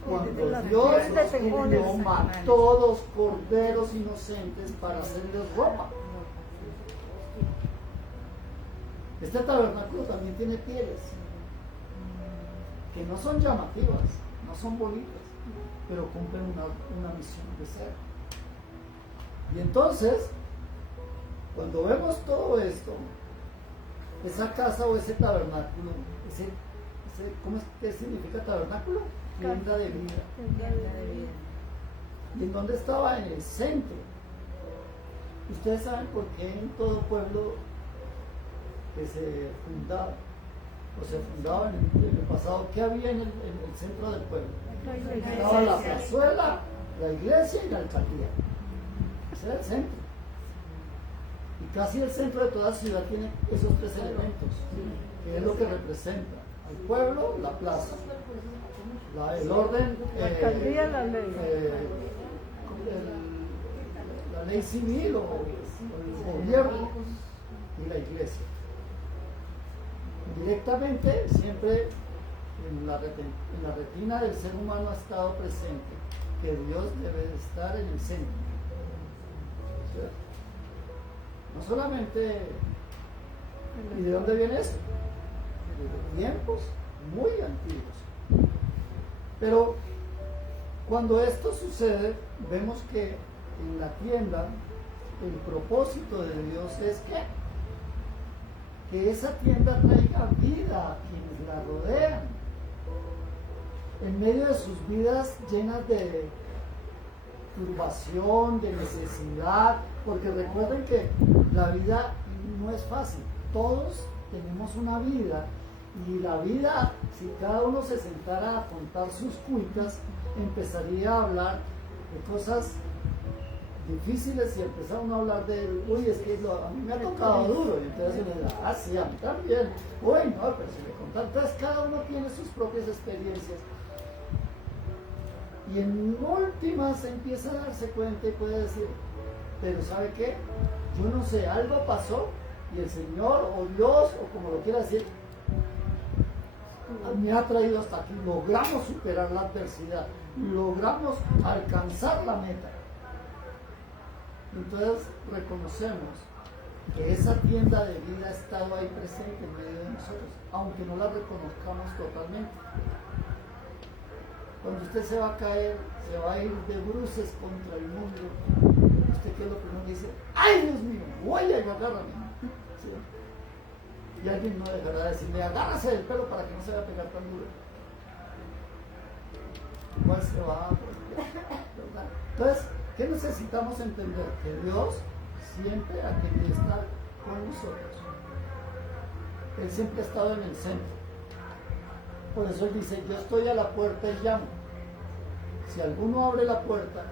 Cuando Dios los cubrió, mató los corderos inocentes para hacerles ropa. Este tabernáculo también tiene pieles, que no son llamativas, no son bonitas, pero cumplen una misión de ser. Y entonces, cuando vemos todo esto, esa casa o ese tabernáculo, ¿cómo es que significa tabernáculo? Tienda de vida. ¿Y en dónde estaba? En el centro. Ustedes saben por qué en todo pueblo que se fundaba o se fundaba en el pasado, ¿qué había en el centro del pueblo? Estaba la plazuela, la iglesia y la alcaldía. Ese era el centro. Y casi el centro de toda ciudad tiene esos tres elementos, que es lo que representa al pueblo, la plaza, el orden, La alcaldía, la ley. la ley civil o el gobierno y la iglesia. Directamente, siempre en la retina del ser humano ha estado presente que Dios debe de estar en el centro. ¿Sí? No solamente, ¿y de dónde viene eso? De tiempos muy antiguos. Pero cuando esto sucede, vemos que en la tienda el propósito de Dios es que esa tienda traiga vida a quienes la rodean, en medio de sus vidas llenas de turbación, de necesidad, porque recuerden que la vida no es fácil, todos tenemos una vida, y la vida, si cada uno se sentara a contar sus cuitas, empezaría a hablar de cosas difíciles y empezar uno a hablar de, uy, es que a mí me ha tocado duro, y entonces uno dice, ah, sí, a mí también, uy, no, pero si me contan, entonces cada uno tiene sus propias experiencias, y en últimas empieza a darse cuenta y puede decir, pero ¿sabe qué? Yo no sé, algo pasó, y el Señor, o Dios, o como lo quiera decir, me ha traído hasta aquí, logramos superar la adversidad, logramos alcanzar la meta. Entonces reconocemos que esa tienda de vida ha estado ahí presente en medio de nosotros, aunque no la reconozcamos totalmente. Cuando usted se va a caer, se va a ir de bruces contra el mundo, usted qué es lo primero que dice, ¡ay, Dios mío! Voy a agarrarme. ¿Sí? Y alguien no dejará de decirle, agárrase del pelo para que no se vaya a pegar tan duro. Igual se va a ¿verdad? Entonces, ¿qué necesitamos entender? Que Dios siempre ha querido estar con nosotros. Él siempre ha estado en el centro. Por eso Él dice, yo estoy a la puerta y llamo. Si alguno abre la puerta,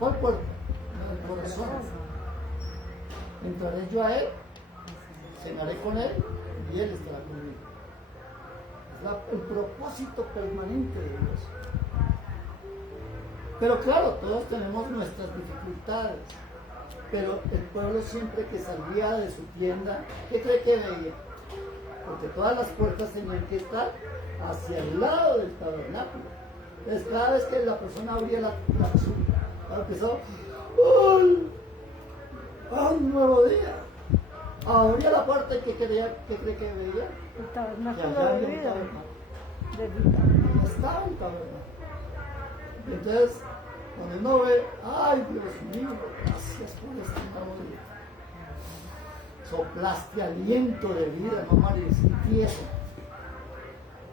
¿cuál puerta? La del corazón. Entraré yo a Él, cenaré con Él y Él estará conmigo. Es el propósito permanente de Dios. Pero claro, todos tenemos nuestras dificultades. Pero el pueblo siempre que salía de su tienda, ¿qué cree que veía? Porque todas las puertas tenían que estar hacia el lado del tabernáculo. Entonces cada vez que la persona abría la empezó, ¡uy! ¡Ah, un nuevo día! Abría la puerta y ¿qué cree que veía? El Que tabernáculo allá de había un vida. tabernáculo. De vida. Ya estaba el tabernáculo. Entonces, cuando uno ve, ¡ay, Dios mío! Gracias por este nuevo día. Soplaste aliento de vida, no amanecí tieso.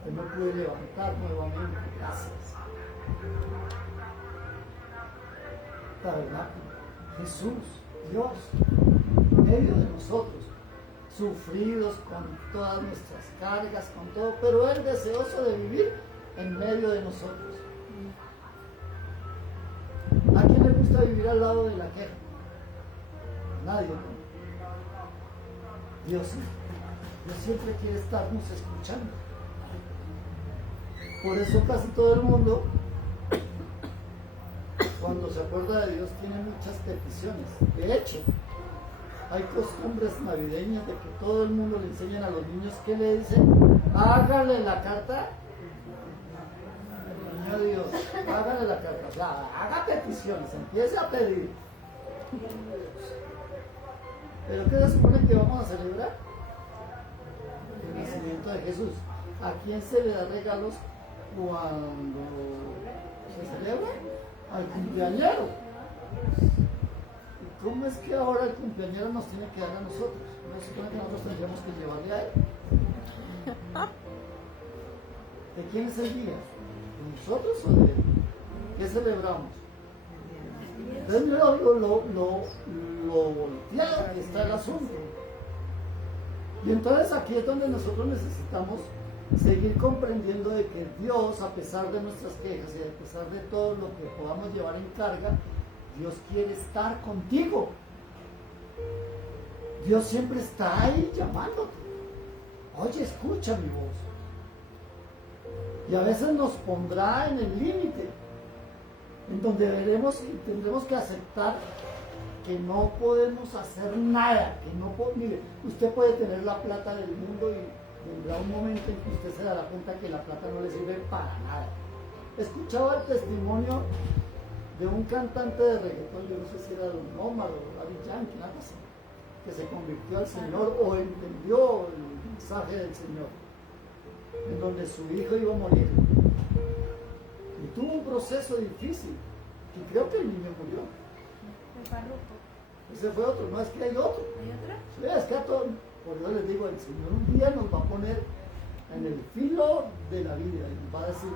Que no pude levantar nuevamente. Gracias. Tabernáculo. Jesús, Dios, en medio de nosotros, sufridos con todas nuestras cargas, con todo, pero Él deseoso de vivir en medio de nosotros. ¿A quién le gusta vivir al lado de la queja? A nadie, ¿no? Dios siempre quiere estarnos escuchando. Por eso casi todo el mundo cuando se acuerda de Dios tiene muchas peticiones. De hecho, hay costumbres navideñas de que todo el mundo le enseñan a los niños que le dicen, hágale la carta. Niño Dios, hágale la carta. O sea, haga peticiones, empiece a pedir. ¿Pero qué se supone que vamos a celebrar? El nacimiento de Jesús. ¿A quién se le da regalos cuando se celebra? Al cumpleañero. ¿Y cómo es que ahora el cumpleañero nos tiene que dar a nosotros? ¿No se supone que nosotros tendríamos que llevarle a él? ¿De quién es el día? ¿De nosotros o de él? ¿Qué celebramos? Entonces lo volteado que está el asunto. Y entonces aquí es donde nosotros necesitamos seguir comprendiendo de que Dios, a pesar de nuestras quejas y a pesar de todo lo que podamos llevar en carga, Dios quiere estar contigo. Dios siempre está ahí llamándote. Oye, escucha mi voz. Y a veces nos pondrá en el límite, en donde veremos y tendremos que aceptar que no podemos hacer nada, que no mire, usted puede tener la plata del mundo y vendrá un momento en que usted se dará cuenta que la plata no le sirve para nada. Escuchaba el testimonio de un cantante de reggaetón, yo no sé si era Don Omar o Daddy Yankee, nada así, que se convirtió al Señor o entendió el mensaje del Señor, en donde su hijo iba a morir. Y tuvo un proceso difícil, y creo que el niño murió. Ese fue otro, no es que hay otro. ¿Hay otra? Sí, es que a todos, por eso les digo, el Señor un día nos va a poner en el filo de la vida y nos va a decir,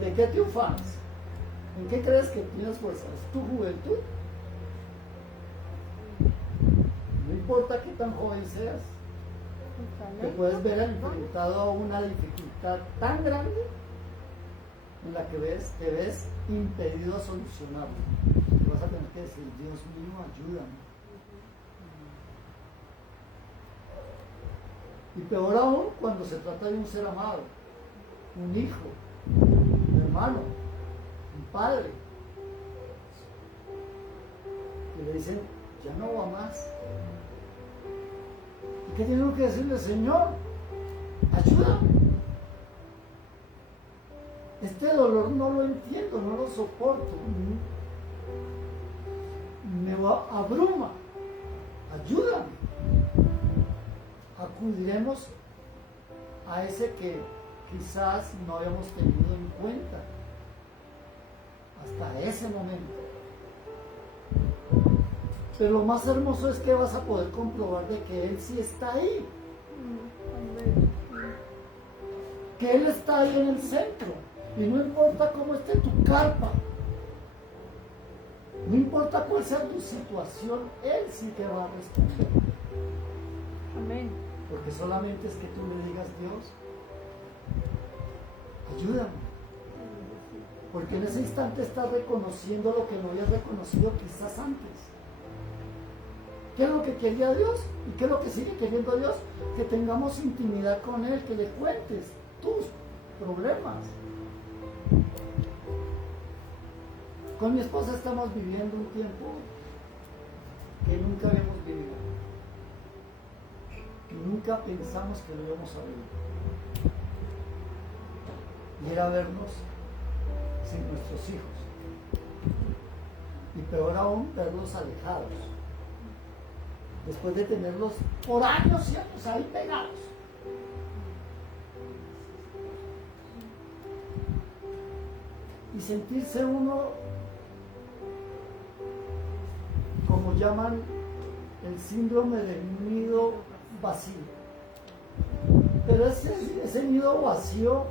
¿de qué te ufanas? ¿En qué crees que tienes fuerza? ¿Es tu juventud? No importa qué tan joven seas, te puedes ver enfrentado a una dificultad tan grande en la que te ves impedido a solucionarlo. Te vas a tener que decir, Dios mío, ayúdame. Y peor aún cuando se trata de un ser amado, un hijo, un hermano, un padre, que le dicen, ya no va más. ¿Y qué tiene que decirle? Señor, ayúdame. Este dolor no lo entiendo, no lo soporto. Me abruma. Ayúdame. Acudiremos a ese que quizás no habíamos tenido en cuenta hasta ese momento. Pero lo más hermoso es que vas a poder comprobar de que Él sí está ahí. Que Él está ahí en el centro. Y no importa cómo esté tu carpa, no importa cuál sea tu situación, Él sí te va a responder. Amén. Porque solamente es que tú le digas, Dios, ayúdame. Porque en ese instante estás reconociendo lo que no habías reconocido quizás antes. ¿Qué es lo que quería Dios? ¿Y qué es lo que sigue queriendo Dios? Que tengamos intimidad con Él, que le cuentes tus problemas. Con mi esposa estamos viviendo un tiempo que nunca habíamos vivido. Nunca pensamos que lo íbamos a vivir. Y era vernos sin nuestros hijos. Y peor aún, verlos alejados. Después de tenerlos por años y años ahí pegados. Y sentirse uno, como llaman, el síndrome del nido vacío. Pero ese nido vacío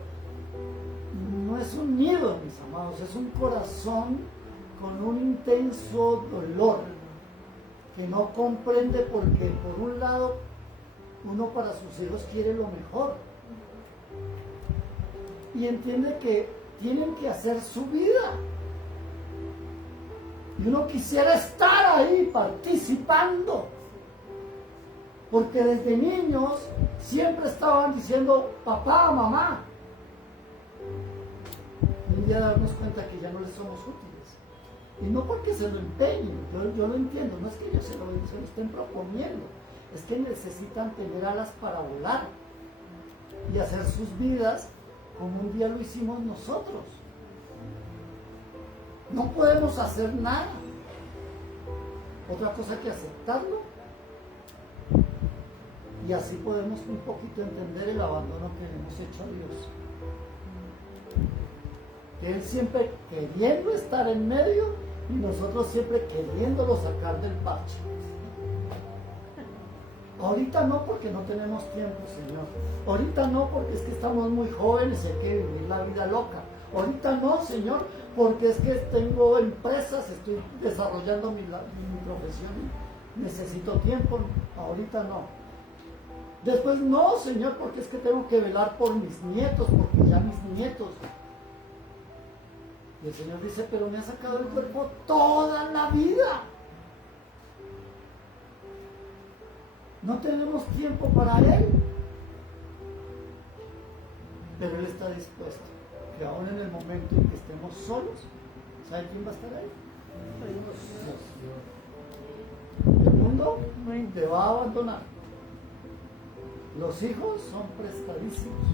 no es un nido, mis amados, es un corazón con un intenso dolor que no comprende, porque por un lado uno para sus hijos quiere lo mejor y entiende que tienen que hacer su vida. Y uno quisiera estar ahí participando, porque desde niños siempre estaban diciendo papá, mamá. Y un día darnos cuenta que ya no les somos útiles. Y no porque se lo empeñen, yo lo entiendo, no es que ellos se lo estén proponiendo, es que necesitan tener alas para volar y hacer sus vidas como un día lo hicimos nosotros. No podemos hacer nada. Otra cosa que aceptarlo, y así podemos un poquito entender el abandono que le hemos hecho a Dios. Que Él siempre queriendo estar en medio y nosotros siempre queriéndolo sacar del parche. Ahorita no, porque no tenemos tiempo, Señor. Ahorita no, porque es que estamos muy jóvenes y hay que vivir la vida loca. Ahorita no, Señor, porque es que tengo empresas, estoy desarrollando mi profesión, necesito tiempo. Ahorita no. Después no, Señor, porque es que tengo que velar por mis nietos, porque ya mis nietos. Y el Señor dice, pero me ha sacado el cuerpo toda la vida. No tenemos tiempo para Él. Pero Él está dispuesto. Que aún en el momento en que estemos solos, ¿sabe quién va a estar ahí? Dios. El mundo te va a abandonar. Los hijos son prestadísimos.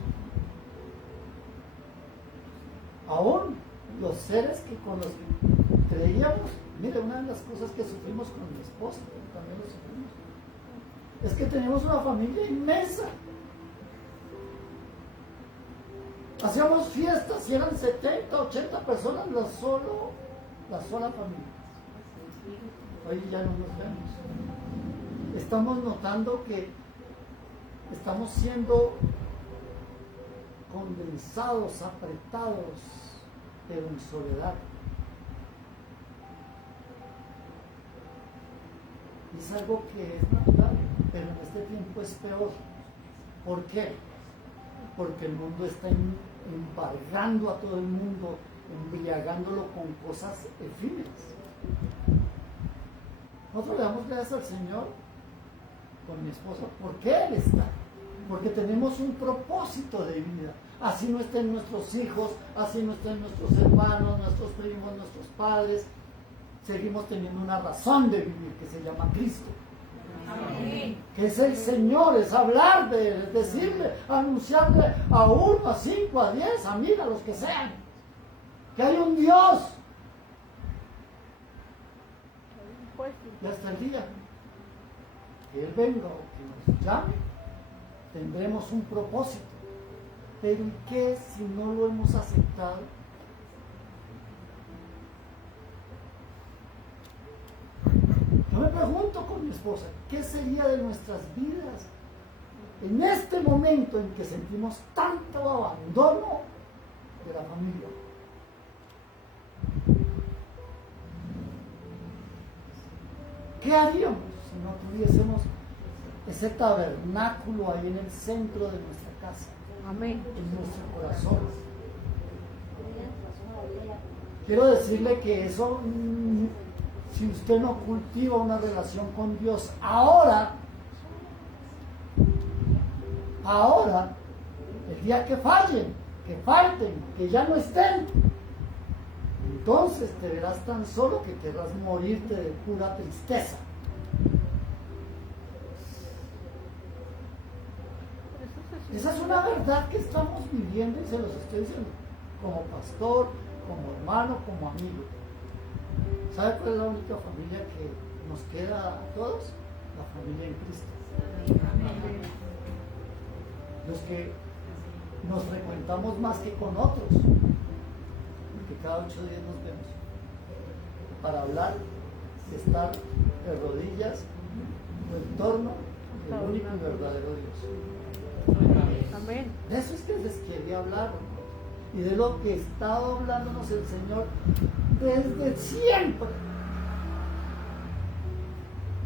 Aún los seres que con los que creíamos, mire, una de las cosas que sufrimos con mi esposa, también lo sufrimos, es que teníamos una familia inmensa. Hacíamos fiestas y eran 70, 80 personas la sola familia. Hoy ya no nos vemos. Estamos notando que estamos siendo condensados, apretados, pero en soledad. Y es algo que es natural, pero en este tiempo es peor. ¿Por qué? Porque el mundo está embargando a todo el mundo, embriagándolo con cosas efímeras. Nosotros le damos gracias al Señor con mi esposa. ¿Por qué Él está? Porque tenemos un propósito de vida. Así no estén nuestros hijos, así no estén nuestros hermanos, nuestros primos, nuestros padres. Seguimos teniendo una razón de vivir que se llama Cristo. Amén. Que es el Señor, es hablar de Él, es decirle, anunciarle a 1, a 5, a 10, a 1000, a los que sean, que hay un Dios. Y hasta el día que Él venga o que nos llame, tendremos un propósito. Pero ¿y qué si no lo hemos aceptado? Yo me pregunto con mi esposa, ¿qué sería de nuestras vidas en este momento en que sentimos tanto abandono de la familia? ¿Qué haríamos si no tuviésemos ese tabernáculo ahí en el centro de nuestra casa? Amén. En nuestro corazón. Quiero decirle que eso, si usted no cultiva una relación con Dios ahora, el día que fallen, que falten, que ya no estén, entonces te verás tan solo que querrás morirte de pura tristeza. Esa es una verdad que estamos viviendo y se los estoy diciendo como pastor, como hermano, como amigo. ¿Sabe cuál es la única familia que nos queda a todos? La familia en Cristo. Los que nos frecuentamos más que con otros, porque cada 8 días nos vemos para hablar, estar de rodillas en torno del único y verdadero Dios. Amén. De eso es que les quería hablar, y de lo que ha estado hablándonos el Señor desde siempre.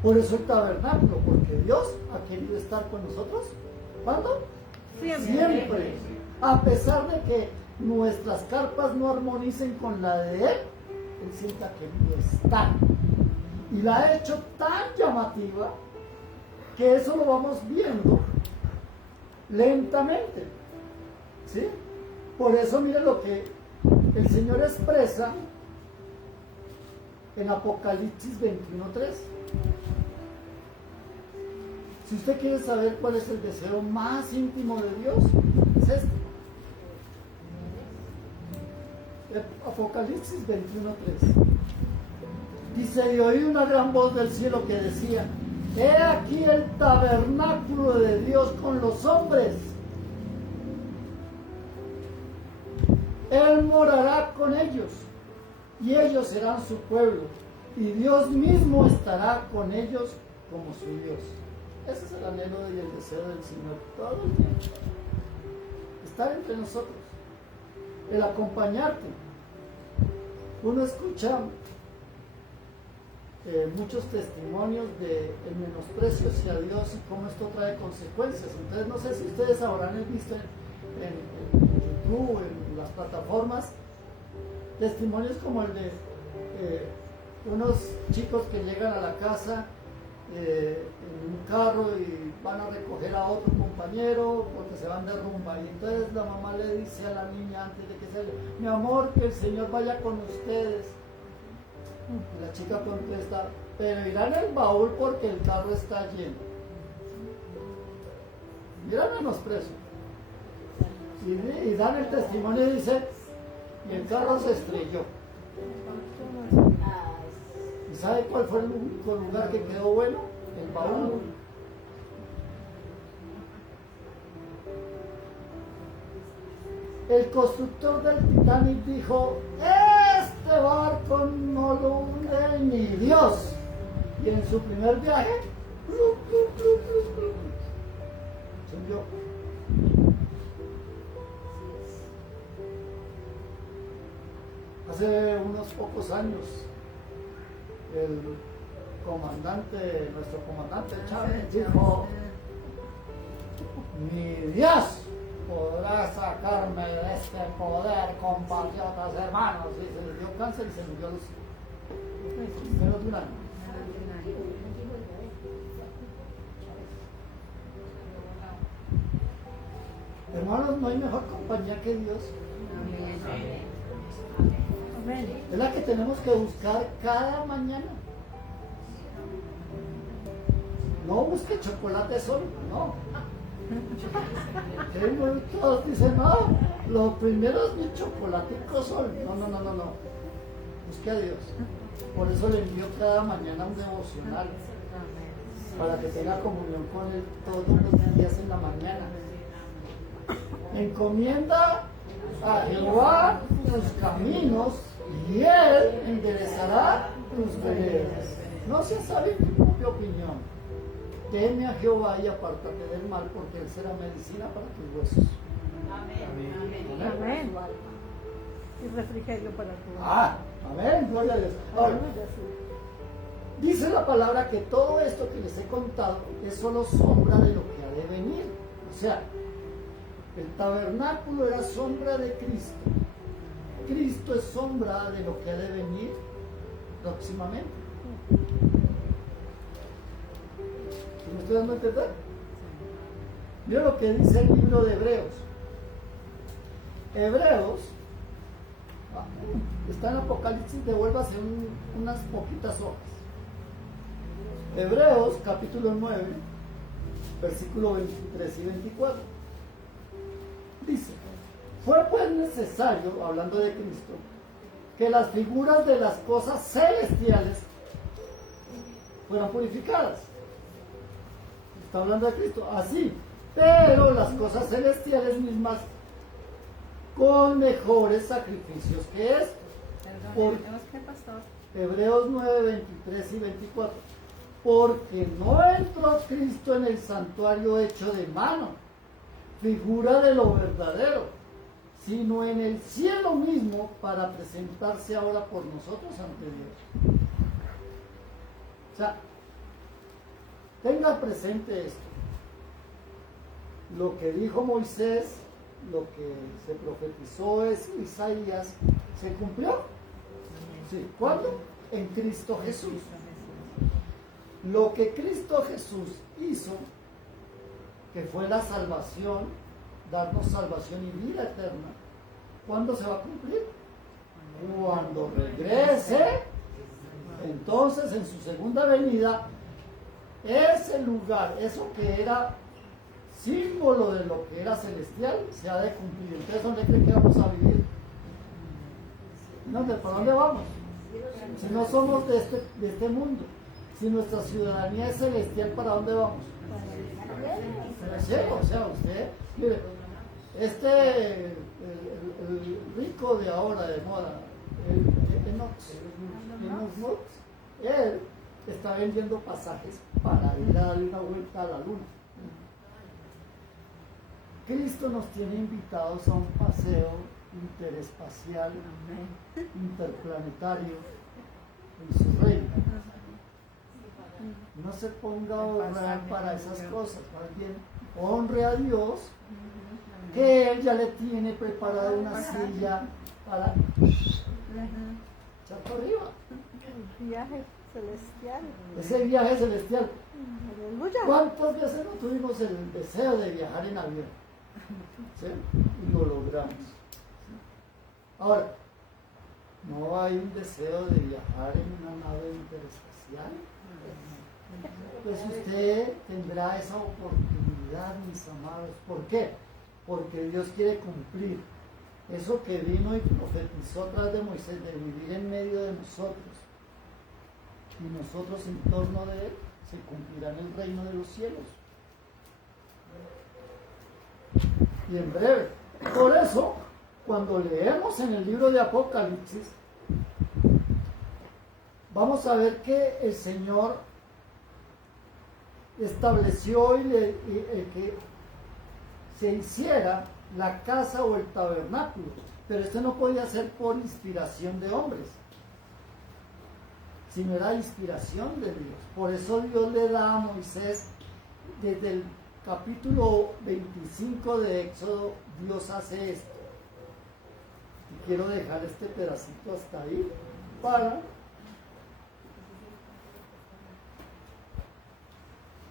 Por eso el tabernáculo, porque Dios ha querido estar con nosotros. ¿Cuándo? Siempre. A pesar de que nuestras carpas no armonicen con la de Él, Él siempre ha querido estar. Y la ha hecho tan llamativa que eso lo vamos viendo lentamente. ¿Sí? Por eso mire lo que el Señor expresa en Apocalipsis 21:3. Si usted quiere saber cuál es el deseo más íntimo de Dios, es este. Apocalipsis 21:3. Dice, y oí una gran voz del cielo que decía, he aquí el tabernáculo de Dios con los hombres. Él morará con ellos, y ellos serán su pueblo, y Dios mismo estará con ellos como su Dios. Ese es el anhelo y el deseo del Señor todo el tiempo. Estar entre nosotros, el acompañarte. Uno escucha muchos testimonios del menosprecio hacia Dios y cómo esto trae consecuencias. Entonces, no sé si ustedes habrán visto en YouTube, en las plataformas, testimonios como el de unos chicos que llegan a la casa en un carro y van a recoger a otro compañero porque se van de rumba, y entonces la mamá le dice a la niña antes de que salga, mi amor, que el Señor vaya con ustedes. Y la chica contesta, pero irán en el baúl porque el carro está lleno. Mira menosprecio. Y dan el testimonio y dice, y el carro se estrelló. ¿Y sabe cuál fue el único lugar que quedó bueno? El baúl. El constructor del Titanic dijo, este barco no lo hunde ni Dios. Y en su primer viaje, se hundió. Hace unos pocos años, nuestro comandante Chávez dijo, mi Dios podrá sacarme de este poder, compatriotas hermanos. Y se le dio cáncer y se murió a los menos de un año. Hermanos, no hay mejor compañía que Dios. Es la que tenemos que buscar cada mañana. No busque chocolate solo, no. Todos dicen, no, lo primero es mi chocolatico solo. No. Busque a Dios. Por eso le envío cada mañana un devocional, para que tenga comunión con Él todos los días en la mañana. Encomienda a Jehová tus caminos y Él enderezará tus veredas. No seas sabio en tu propia opinión. Teme a Jehová y apártate del mal, porque Él será medicina para tus huesos. Amén. Y refrigerio para tu alma. Amén, gloria a Dios. Ahora, dice la palabra que todo esto que les he contado es solo sombra de lo que ha de venir. O sea, el tabernáculo era sombra de Cristo. Cristo es sombra de lo que ha de venir próximamente. ¿Sí me estoy dando a entender? Mira lo que dice el libro de Hebreos. Hebreos está en Apocalipsis, devuélvase unas poquitas hojas. Hebreos capítulo 9, versículo 23 y 24. Dice, fue pues necesario, hablando de Cristo, que las figuras de las cosas celestiales fueran purificadas. Está hablando de Cristo, así, pero las cosas celestiales mismas con mejores sacrificios que es. Hebreos 9, 23 y 24. Porque no entró Cristo en el santuario hecho de mano, figura de lo verdadero, sino en el cielo mismo, para presentarse ahora por nosotros ante Dios. O sea, tenga presente esto. Lo que dijo Moisés, lo que se profetizó es Isaías, ¿se cumplió? Sí. ¿Cuándo? En Cristo Jesús. Lo que Cristo Jesús hizo, que fue la salvación, darnos salvación y vida eterna, ¿cuándo se va a cumplir? Cuando regrese Entonces, en su segunda venida, ese lugar, eso que era símbolo de lo que era celestial, se ha de cumplir. Entonces, ¿dónde creen que vamos a vivir? ¿Para dónde vamos? Si no somos de este mundo, si nuestra ciudadanía es celestial, ¿para dónde vamos? Para el cielo. O sea, usted, mire, el rico de ahora de moda, Enoch, él está vendiendo pasajes para ir a darle una vuelta a la luna. Cristo nos tiene invitados a un paseo interespacial, interplanetario en su reino. No se ponga a ahorrar para esas cosas, más bien honre a Dios, que Él ya le tiene preparada una silla para echar por arriba. El viaje celestial. Ese viaje celestial. Aleluya. ¿Cuántas veces no tuvimos el deseo de viajar en avión? ¿Sí? Y lo logramos. Ahora, ¿no hay un deseo de viajar en una nave interespacial? Pues usted tendrá esa oportunidad, mis amados. ¿Por qué? Porque Dios quiere cumplir eso que vino y profetizó a través de Moisés, de vivir en medio de nosotros. Y nosotros en torno de Él se cumplirá en el reino de los cielos. Y en breve. Por eso, cuando leemos en el libro de Apocalipsis, vamos a ver que el Señor estableció que se hiciera la casa o el tabernáculo, pero esto no podía ser por inspiración de hombres, sino era inspiración de Dios. Por eso Dios le da a Moisés, desde el capítulo 25 de Éxodo, Dios hace esto. Y quiero dejar este pedacito hasta ahí para...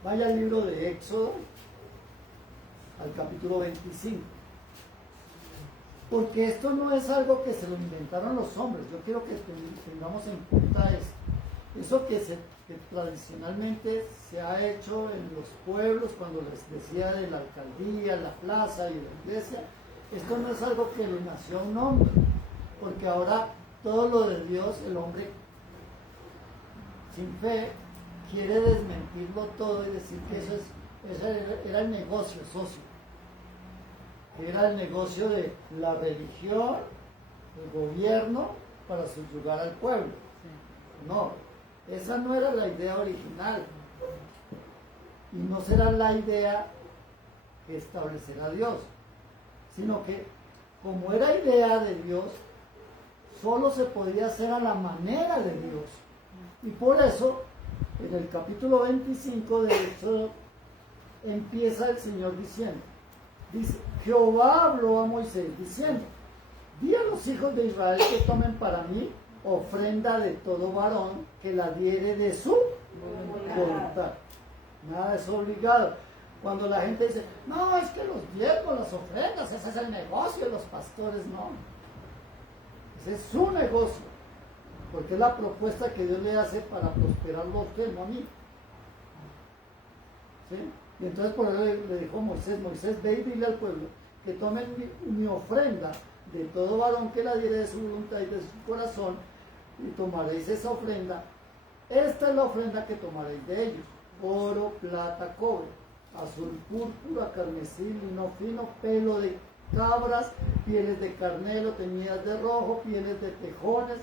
Vaya al libro de Éxodo, al capítulo 25. Porque esto no es algo que se lo inventaron los hombres. Yo quiero que tengamos en cuenta esto. Eso que tradicionalmente se ha hecho en los pueblos, cuando les decía de la alcaldía, la plaza y la iglesia, esto no es algo que le nació a un hombre. Porque ahora todo lo de Dios, el hombre sin fe quiere desmentirlo todo y decir que eso era el negocio socio. Era el negocio de la religión, el gobierno, para subyugar al pueblo. No, esa no era la idea original. Y no será la idea que establecerá Dios. Sino que, como era idea de Dios, solo se podía hacer a la manera de Dios. Y por eso, en el capítulo 25 de Éxodo, empieza el Señor diciendo, dice, Jehová habló a Moisés diciendo, di a los hijos de Israel que tomen para mí ofrenda de todo varón que la diere de su voluntad. Nada es obligado. Cuando la gente dice, no, es que los diezmos, las ofrendas, ese es el negocio de los pastores, no. Ese es su negocio. Porque es la propuesta que Dios le hace para prosperarlo a usted, no a mí. ¿Sí? Y entonces por eso le dijo Moisés, ve y dile al pueblo que tomen mi ofrenda de todo varón que la diere de su voluntad y de su corazón, y tomaréis esa ofrenda. Esta es la ofrenda que tomaréis de ellos: oro, plata, cobre, azul, púrpura, carmesí, lino fino, pelo de cabras, pieles de carnero teñidas de rojo, pieles de tejones,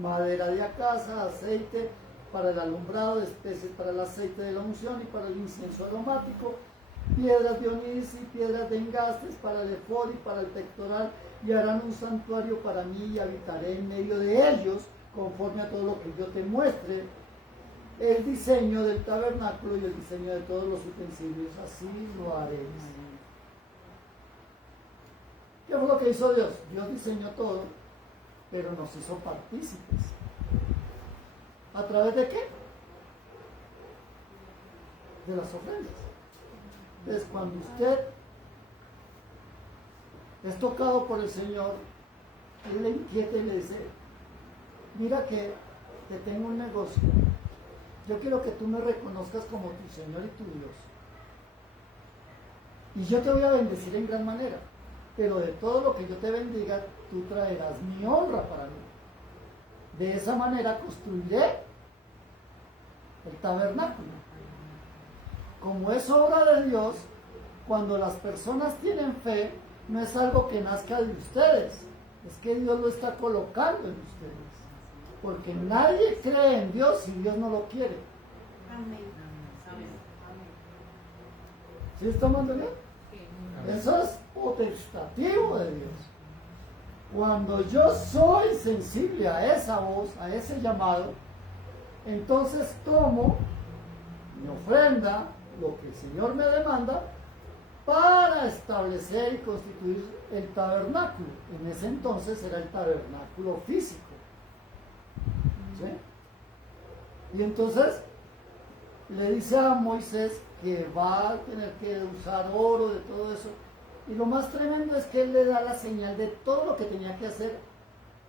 madera de acacia, aceite para el alumbrado, especies para el aceite de la unción y para el incienso aromático, piedras de onís y piedras de engastes para el efod y para el pectoral, y harán un santuario para mí y habitaré en medio de ellos, conforme a todo lo que yo te muestre, el diseño del tabernáculo y el diseño de todos los utensilios, así lo haréis. ¿Qué fue lo que hizo Dios? Dios diseñó todo, pero nos hizo partícipes. ¿A través de qué? De las ofrendas. Entonces, cuando usted es tocado por el Señor, Él le inquieta y le dice, mira que te tengo un negocio. Yo quiero que tú me reconozcas como tu Señor y tu Dios. Y yo te voy a bendecir en gran manera. Pero de todo lo que yo te bendiga, tú traerás mi honra para mí. De esa manera construiré el tabernáculo. Como es obra de Dios, cuando las personas tienen fe, no es algo que nazca de ustedes, es que Dios lo está colocando en ustedes. Porque nadie cree en Dios si Dios no lo quiere. Amén. ¿Sí estamos entendiendo? Eso es potestativo de Dios. Cuando yo soy sensible a esa voz, a ese llamado, entonces tomo mi ofrenda, lo que el Señor me demanda, para establecer y constituir el tabernáculo. En ese entonces era el tabernáculo físico. ¿Sí? Y entonces le dice a Moisés que va a tener que usar oro, de todo eso. Y lo más tremendo es que él le da la señal de todo lo que tenía que hacer,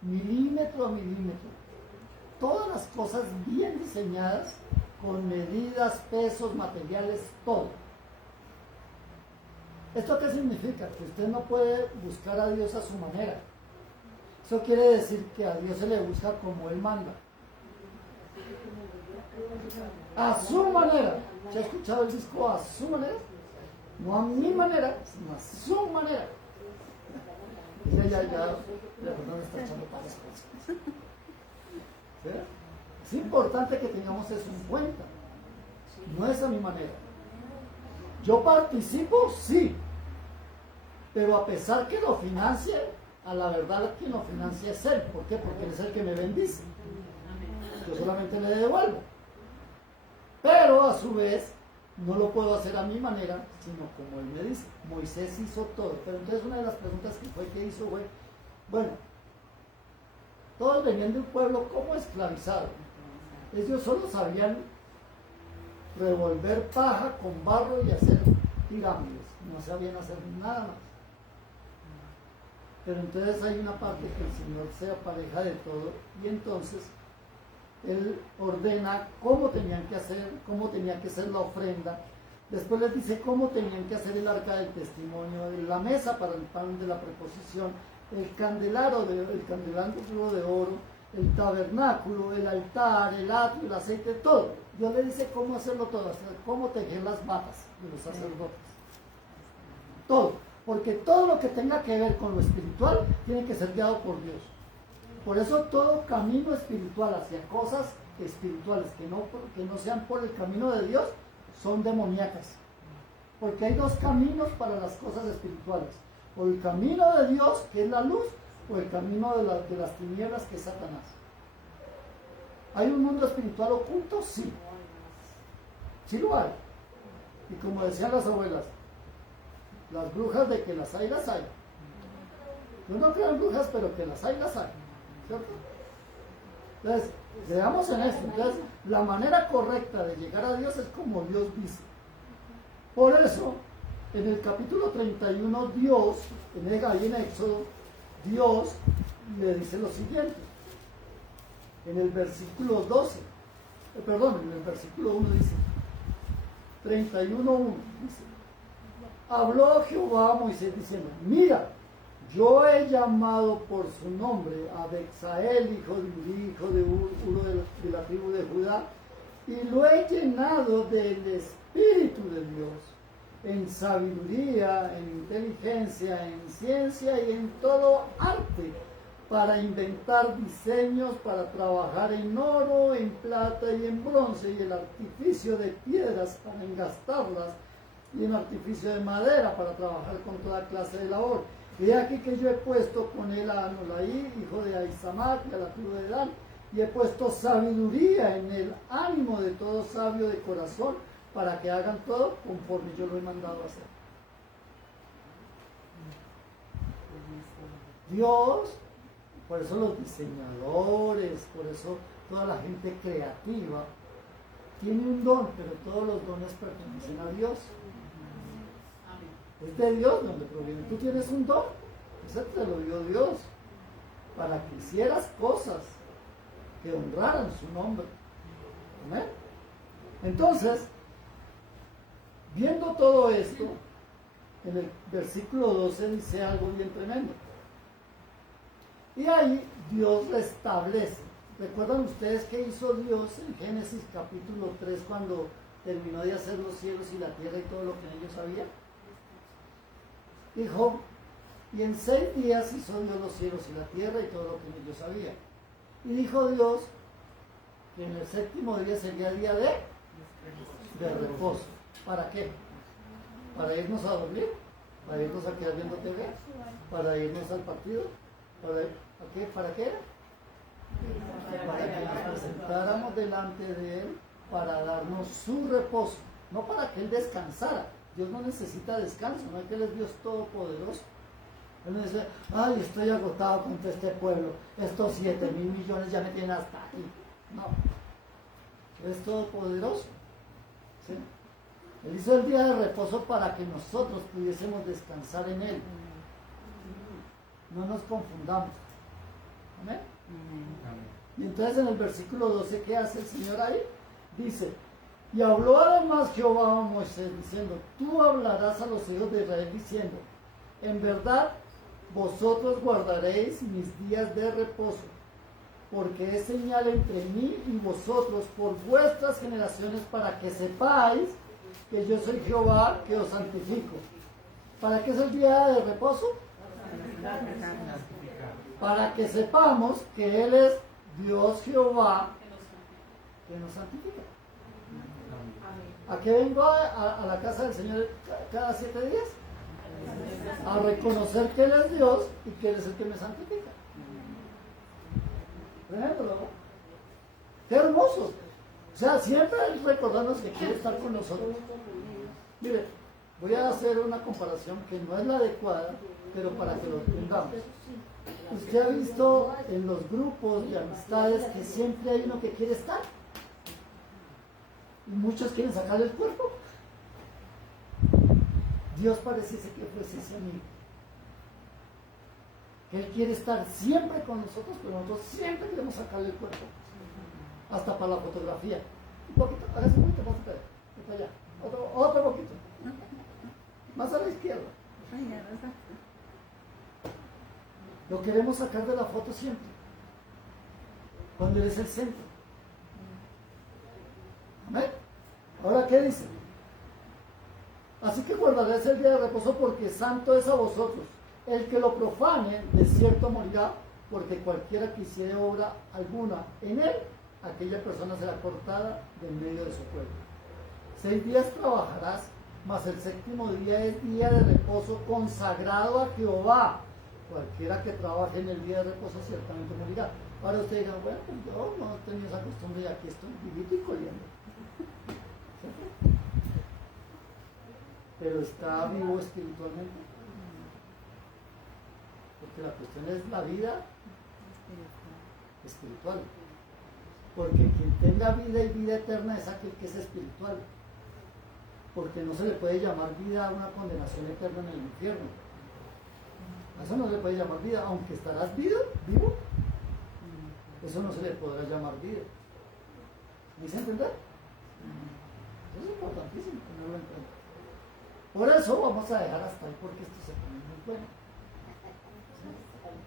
milímetro a milímetro. Todas las cosas bien diseñadas, con medidas, pesos, materiales, todo. ¿Esto qué significa? Que usted no puede buscar a Dios a su manera. Eso quiere decir que a Dios se le busca como Él manda. A su manera. ¿Se ha escuchado el disco a su manera? No a mi manera, sino a su manera. Ya, perdón, está echando para las cosas. ¿Sí? Es importante que tengamos eso en cuenta. No es a mi manera. Yo participo, sí, pero a pesar que lo financie, a la verdad quien lo financia es Él. ¿Por qué? Porque Él es el que me bendice. Yo solamente le devuelvo. Pero a su vez, no lo puedo hacer a mi manera, sino como Él me dice. Moisés hizo todo. Pero entonces una de las preguntas que hizo fue, bueno, todos venían de un pueblo como esclavizado. Ellos solo sabían revolver paja con barro y hacer pirámides. No sabían hacer nada más. Pero entonces hay una parte que el Señor se apareja de todo y entonces Él ordena cómo tenían que hacer, cómo tenía que ser la ofrenda. Después les dice cómo tenían que hacer el arca del testimonio, la mesa para el pan de la preposición, el candelabro de oro, el tabernáculo, el altar, el atrio, el aceite, todo. Dios le dice cómo hacerlo todo, cómo tejer las batas de los sacerdotes. Todo, porque todo lo que tenga que ver con lo espiritual tiene que ser guiado por Dios. Por eso todo camino espiritual hacia cosas espirituales que no sean por el camino de Dios son demoníacas. Porque hay dos caminos para las cosas espirituales. O el camino de Dios, que es la luz, o el camino de las tinieblas, que es Satanás. ¿Hay un mundo espiritual oculto? Sí. Sí lo hay. Y como decían las abuelas, las brujas de que las hay, las hay. Yo no creo en brujas, pero que las hay, las hay. ¿Cierto? Entonces, veamos en esto. Entonces, la manera correcta de llegar a Dios es como Dios dice. Por eso, en el capítulo 31, Dios, ahí en Éxodo, Dios le dice lo siguiente. En el versículo 12, en el versículo 1 dice, 31:1 dice, habló Jehová a Moisés diciendo, mira, yo he llamado por su nombre a Bexael, hijo de Uri, hijo de uno de la tribu de Judá, y lo he llenado del Espíritu de Dios, en sabiduría, en inteligencia, en ciencia y en todo arte, para inventar diseños, para trabajar en oro, en plata y en bronce, y el artificio de piedras para engastarlas, y en artificio de madera para trabajar con toda clase de labor. He aquí que yo he puesto con él a Anolaí, hijo de Ahisamach, y a la tribu de Dan, y he puesto sabiduría en el ánimo de todo sabio de corazón, para que hagan todo conforme yo lo he mandado a hacer. Dios, por eso los diseñadores, por eso toda la gente creativa, tiene un don, pero todos los dones pertenecen a Dios. Es de Dios donde proviene. Tú tienes un don, ese te lo dio Dios, para que hicieras cosas que honraran su nombre. ¿Amén? Entonces, viendo todo esto, en el versículo 12 dice algo bien tremendo. Y ahí Dios restablece. ¿Recuerdan ustedes qué hizo Dios en Génesis capítulo 3 cuando terminó de hacer los cielos y la tierra y todo lo que en ellos había? Dijo, y en 6 días hizo Dios los cielos y la tierra y todo lo que en ellos había. Y dijo Dios que en el 7º día sería día de reposo. ¿Para qué? ¿Para irnos a dormir? ¿Para irnos a quedar viendo TV? ¿Para irnos al partido? ¿Para qué era? Para que nos presentáramos delante de Él para darnos su reposo, no para que Él descansara. Dios no necesita descanso, no es que Él es Dios todopoderoso. Él no dice, ay, estoy agotado contra este pueblo, estos 7.000 millones ya me tienen hasta aquí. No, Él es todopoderoso. ¿Sí? Él hizo el día de reposo para que nosotros pudiésemos descansar en Él. No nos confundamos. ¿Amén? Y entonces en el versículo 12, ¿qué hace el Señor ahí? Dice, y habló además Jehová a Moisés diciendo, tú hablarás a los hijos de Israel diciendo, en verdad vosotros guardaréis mis días de reposo, porque es señal entre mí y vosotros por vuestras generaciones para que sepáis que yo soy Jehová que os santifico. ¿Para qué es el día de reposo? Para que sepamos que Él es Dios Jehová que nos santifica. ¿A qué vengo a la casa del Señor cada 7 días? A reconocer que Él es Dios y que Él es el que me santifica. Por ejemplo, ¿no? Qué hermoso. O sea, siempre recordarnos que quiere estar con nosotros. Mire, voy a hacer una comparación que no es la adecuada, pero para que lo entendamos. Usted ha visto en los grupos de amistades que siempre hay uno que quiere estar. Y muchos quieren sacarle el cuerpo. Dios pareciese que fuese ese amigo. Que Él quiere estar siempre con nosotros, pero nosotros siempre queremos sacarle el cuerpo. Hasta para la fotografía. Un poquito, hágase un poquito más para allá. Otro poquito. Más a la izquierda. Lo queremos sacar de la foto siempre. Cuando Él es el centro. ¿Amén? Ahora, ¿qué dice? Así que guardaréis el día de reposo porque santo es a vosotros. El que lo profane, de cierto morirá, porque cualquiera que hiciere obra alguna en él, aquella persona será cortada de en medio de su pueblo. 6 días trabajarás, mas el 7º día es día de reposo consagrado a Jehová. Cualquiera que trabaje en el día de reposo ciertamente morirá. Ahora usted diga, bueno, pues yo no tenía esa costumbre y aquí estoy vivito y coliendo. Pero está vivo espiritualmente. Porque la cuestión es la vida espiritual. Porque quien tenga vida y vida eterna es aquel que es espiritual. Porque no se le puede llamar vida a una condenación eterna en el infierno. A eso no se le puede llamar vida, aunque estarás vivo, eso no se le podrá llamar vida. ¿Me hice entender? Eso es importantísimo tenerlo en cuenta. Por eso vamos a dejar hasta ahí, porque esto se pone muy bueno.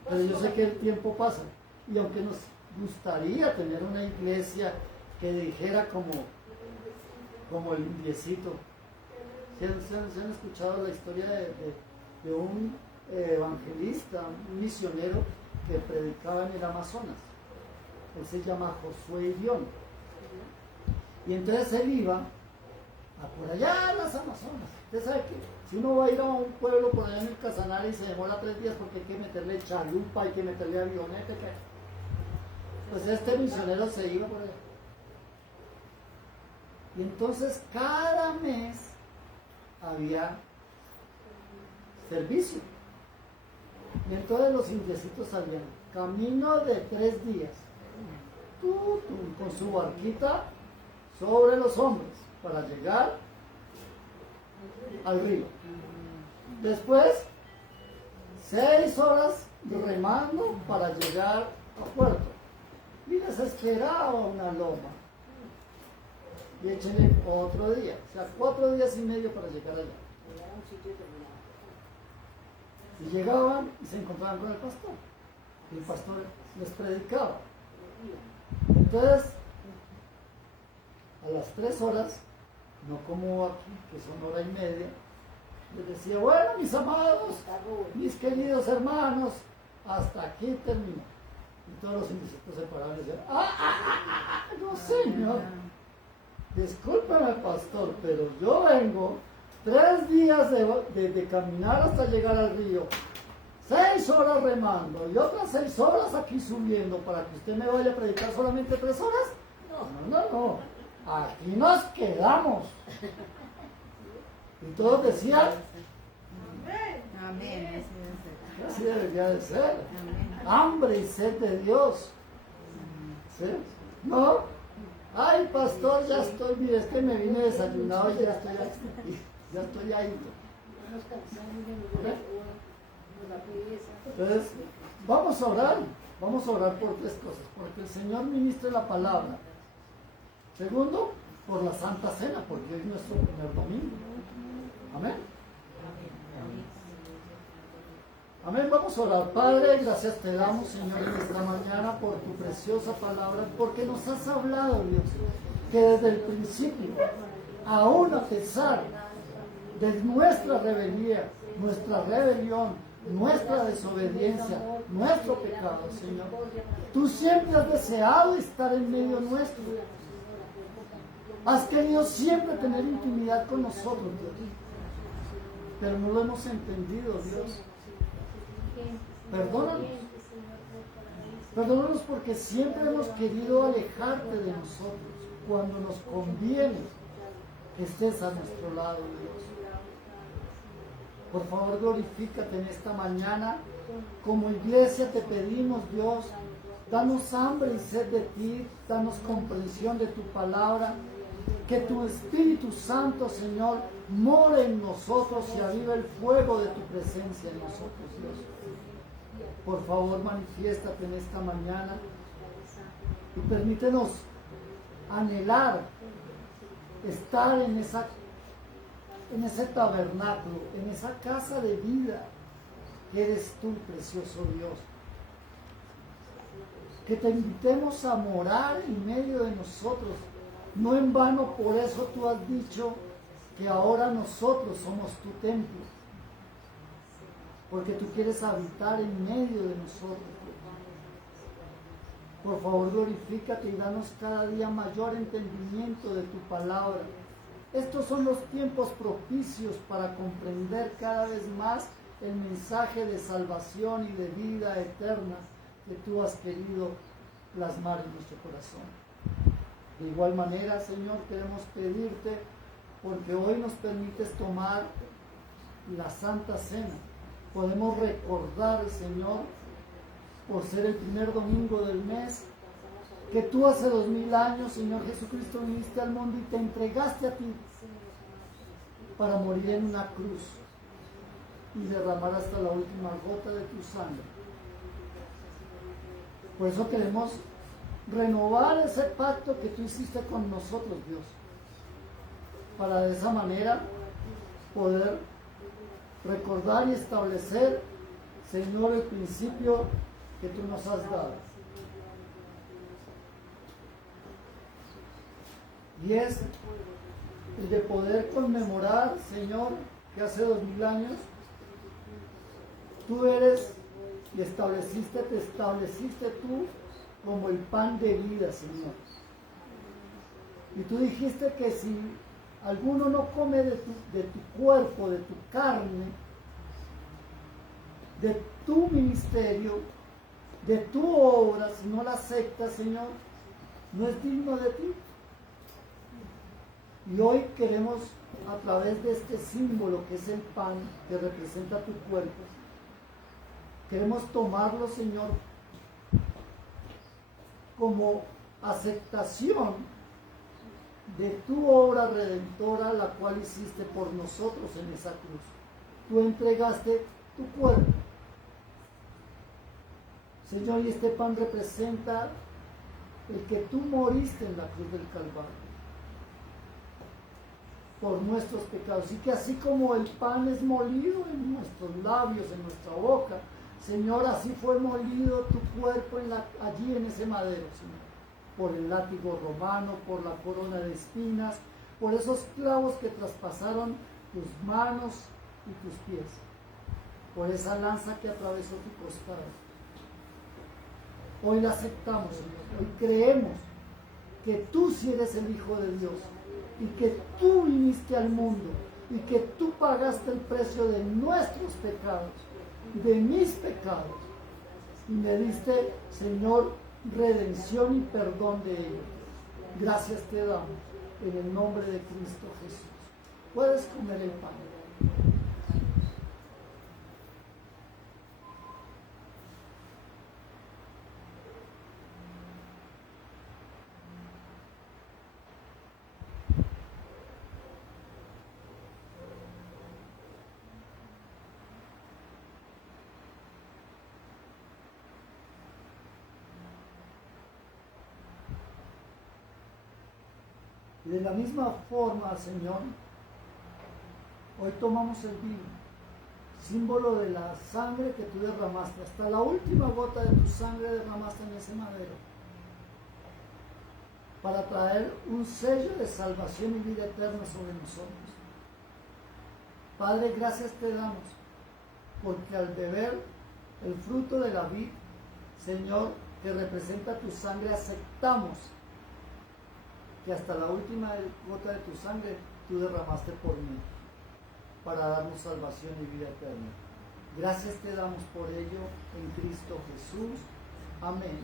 Pero yo sé que el tiempo pasa, y aunque nos gustaría tener una iglesia que dijera como el indiecito. ¿Se han escuchado la historia de un evangelista, un misionero que predicaba en el Amazonas? Él se llama Josué Irión. Y entonces él iba a por allá a las Amazonas. Usted sabe que si uno va a ir a un pueblo por allá en el Casanare y se demora 3 días porque hay que meterle chalupa, hay que meterle avioneta, pues este misionero se iba por allá. Y entonces cada mes había servicio. Y entonces los indiecitos salían camino de 3 días, con su barquita sobre los hombros para llegar al río. Después 6 horas remando para llegar a puerto. y les esperaba una loma. Y échenle otro día, o sea, 4 días y medio para llegar allá. Y llegaban y se encontraban con el pastor. Y el pastor les predicaba. Entonces, a las 3 horas, no como aquí, que son 1 hora y media, les decía, bueno, mis amados, mis queridos hermanos, hasta aquí terminó. Y todos los indecisos se paraban y decían, no señor, discúlpeme pastor, pero yo vengo 3 días de caminar hasta llegar al río, 6 horas remando y otras 6 horas aquí subiendo para que usted me vaya a predicar solamente 3 horas. No, aquí nos quedamos. Y todos decían, Amén. así debería de ser. Hambre y sed de Dios. ¿Sí? ¿No? Ay, pastor, ya estoy, mire, es que me vine desayunado y ya estoy ahí. Entonces, vamos a orar por 3 cosas. Porque el Señor ministre la palabra. Segundo, por la Santa Cena, porque hoy es nuestro primer domingo. Amén. Amén, vamos a orar. Padre, gracias te damos, Señor, en esta mañana por tu preciosa palabra, porque nos has hablado, Dios, que desde el principio, aún a pesar de nuestra rebeldía, nuestra rebelión, nuestra desobediencia, nuestro pecado, Señor, tú siempre has deseado estar en medio nuestro. Has querido siempre tener intimidad con nosotros, Dios, pero no lo hemos entendido, Dios. Perdónanos. Perdónanos porque siempre hemos querido alejarte de nosotros cuando nos conviene que estés a nuestro lado, Dios. Por favor, glorifícate en esta mañana. Como iglesia te pedimos, Dios, danos hambre y sed de ti, danos comprensión de tu palabra, que tu Espíritu Santo, Señor, more en nosotros y aviva el fuego de tu presencia en nosotros, Dios. Por favor, manifiéstate en esta mañana y permítenos anhelar estar en ese tabernáculo, en esa casa de vida que eres tú, precioso Dios. Que te invitemos a morar en medio de nosotros. No en vano, por eso tú has dicho que ahora nosotros somos tu templo. Porque tú quieres habitar en medio de nosotros. Por favor, glorifícate y danos cada día mayor entendimiento de tu palabra. Estos son los tiempos propicios para comprender cada vez más el mensaje de salvación y de vida eterna que tú has querido plasmar en nuestro corazón. De igual manera, Señor, queremos pedirte, porque hoy nos permites tomar la Santa Cena. Podemos recordar, Señor, por ser el primer domingo del mes, que tú hace 2000 años, Señor Jesucristo, viniste al mundo y te entregaste a ti para morir en una cruz y derramar hasta la última gota de tu sangre. Por eso queremos renovar ese pacto que tú hiciste con nosotros, Dios, para de esa manera poder recordar y establecer, Señor, el principio que tú nos has dado. Y es el de poder conmemorar, Señor, que hace 2000 años tú eres y te estableciste tú como el pan de vida, Señor. Y tú dijiste que si alguno no come de tu cuerpo, de tu carne, de tu ministerio, de tu obra, si no la acepta, Señor, no es digno de ti. Y hoy queremos, a través de este símbolo que es el pan, que representa tu cuerpo, queremos tomarlo, Señor, como aceptación de tu obra redentora, la cual hiciste por nosotros en esa cruz. Tú entregaste tu cuerpo, Señor, y este pan representa el que tú moriste en la cruz del Calvario por nuestros pecados, y que así como el pan es molido en nuestros labios, en nuestra boca, Señor, así fue molido tu cuerpo allí en ese madero, Señor, por el látigo romano, por la corona de espinas, por esos clavos que traspasaron tus manos y tus pies, por esa lanza que atravesó tu costado. Hoy la aceptamos, Señor, hoy creemos que tú sí eres el Hijo de Dios, y que tú viniste al mundo, y que tú pagaste el precio de nuestros pecados, de mis pecados, y me diste, Señor, redención y perdón de ellos. Gracias te damos, en el nombre de Cristo Jesús. Puedes comer el pan. Y de la misma forma, Señor, hoy tomamos el vino, símbolo de la sangre que tú derramaste, hasta la última gota de tu sangre derramaste en ese madero, para traer un sello de salvación y vida eterna sobre nosotros. Padre, gracias te damos, porque al beber el fruto de la vid, Señor, que representa tu sangre, aceptamos que hasta la última gota de tu sangre tú derramaste por mí, para darnos salvación y vida eterna. Gracias te damos por ello en Cristo Jesús. Amén.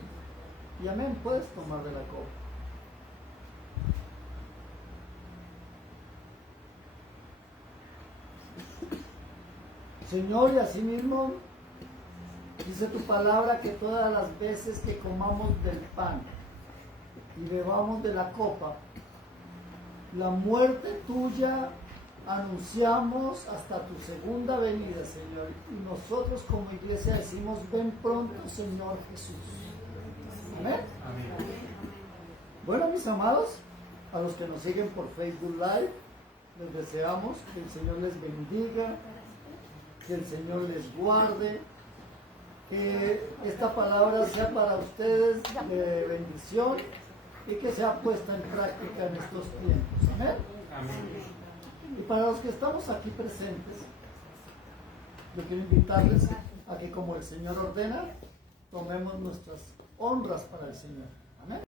Y amén. Puedes tomar de la copa. Señor, y asimismo dice tu palabra que todas las veces que comamos del pan y bebamos de la copa, la muerte tuya anunciamos hasta tu segunda venida, Señor. Y nosotros como iglesia decimos, ven pronto, Señor Jesús. Amén. Amén. Bueno, mis amados, a los que nos siguen por Facebook Live, les deseamos que el Señor les bendiga, que el Señor les guarde, que esta palabra sea para ustedes de bendición y que sea puesta en práctica en estos tiempos. Amén. Amén. Y para los que estamos aquí presentes, yo quiero invitarles a que, como el Señor ordena, tomemos nuestras honras para el Señor. Amén.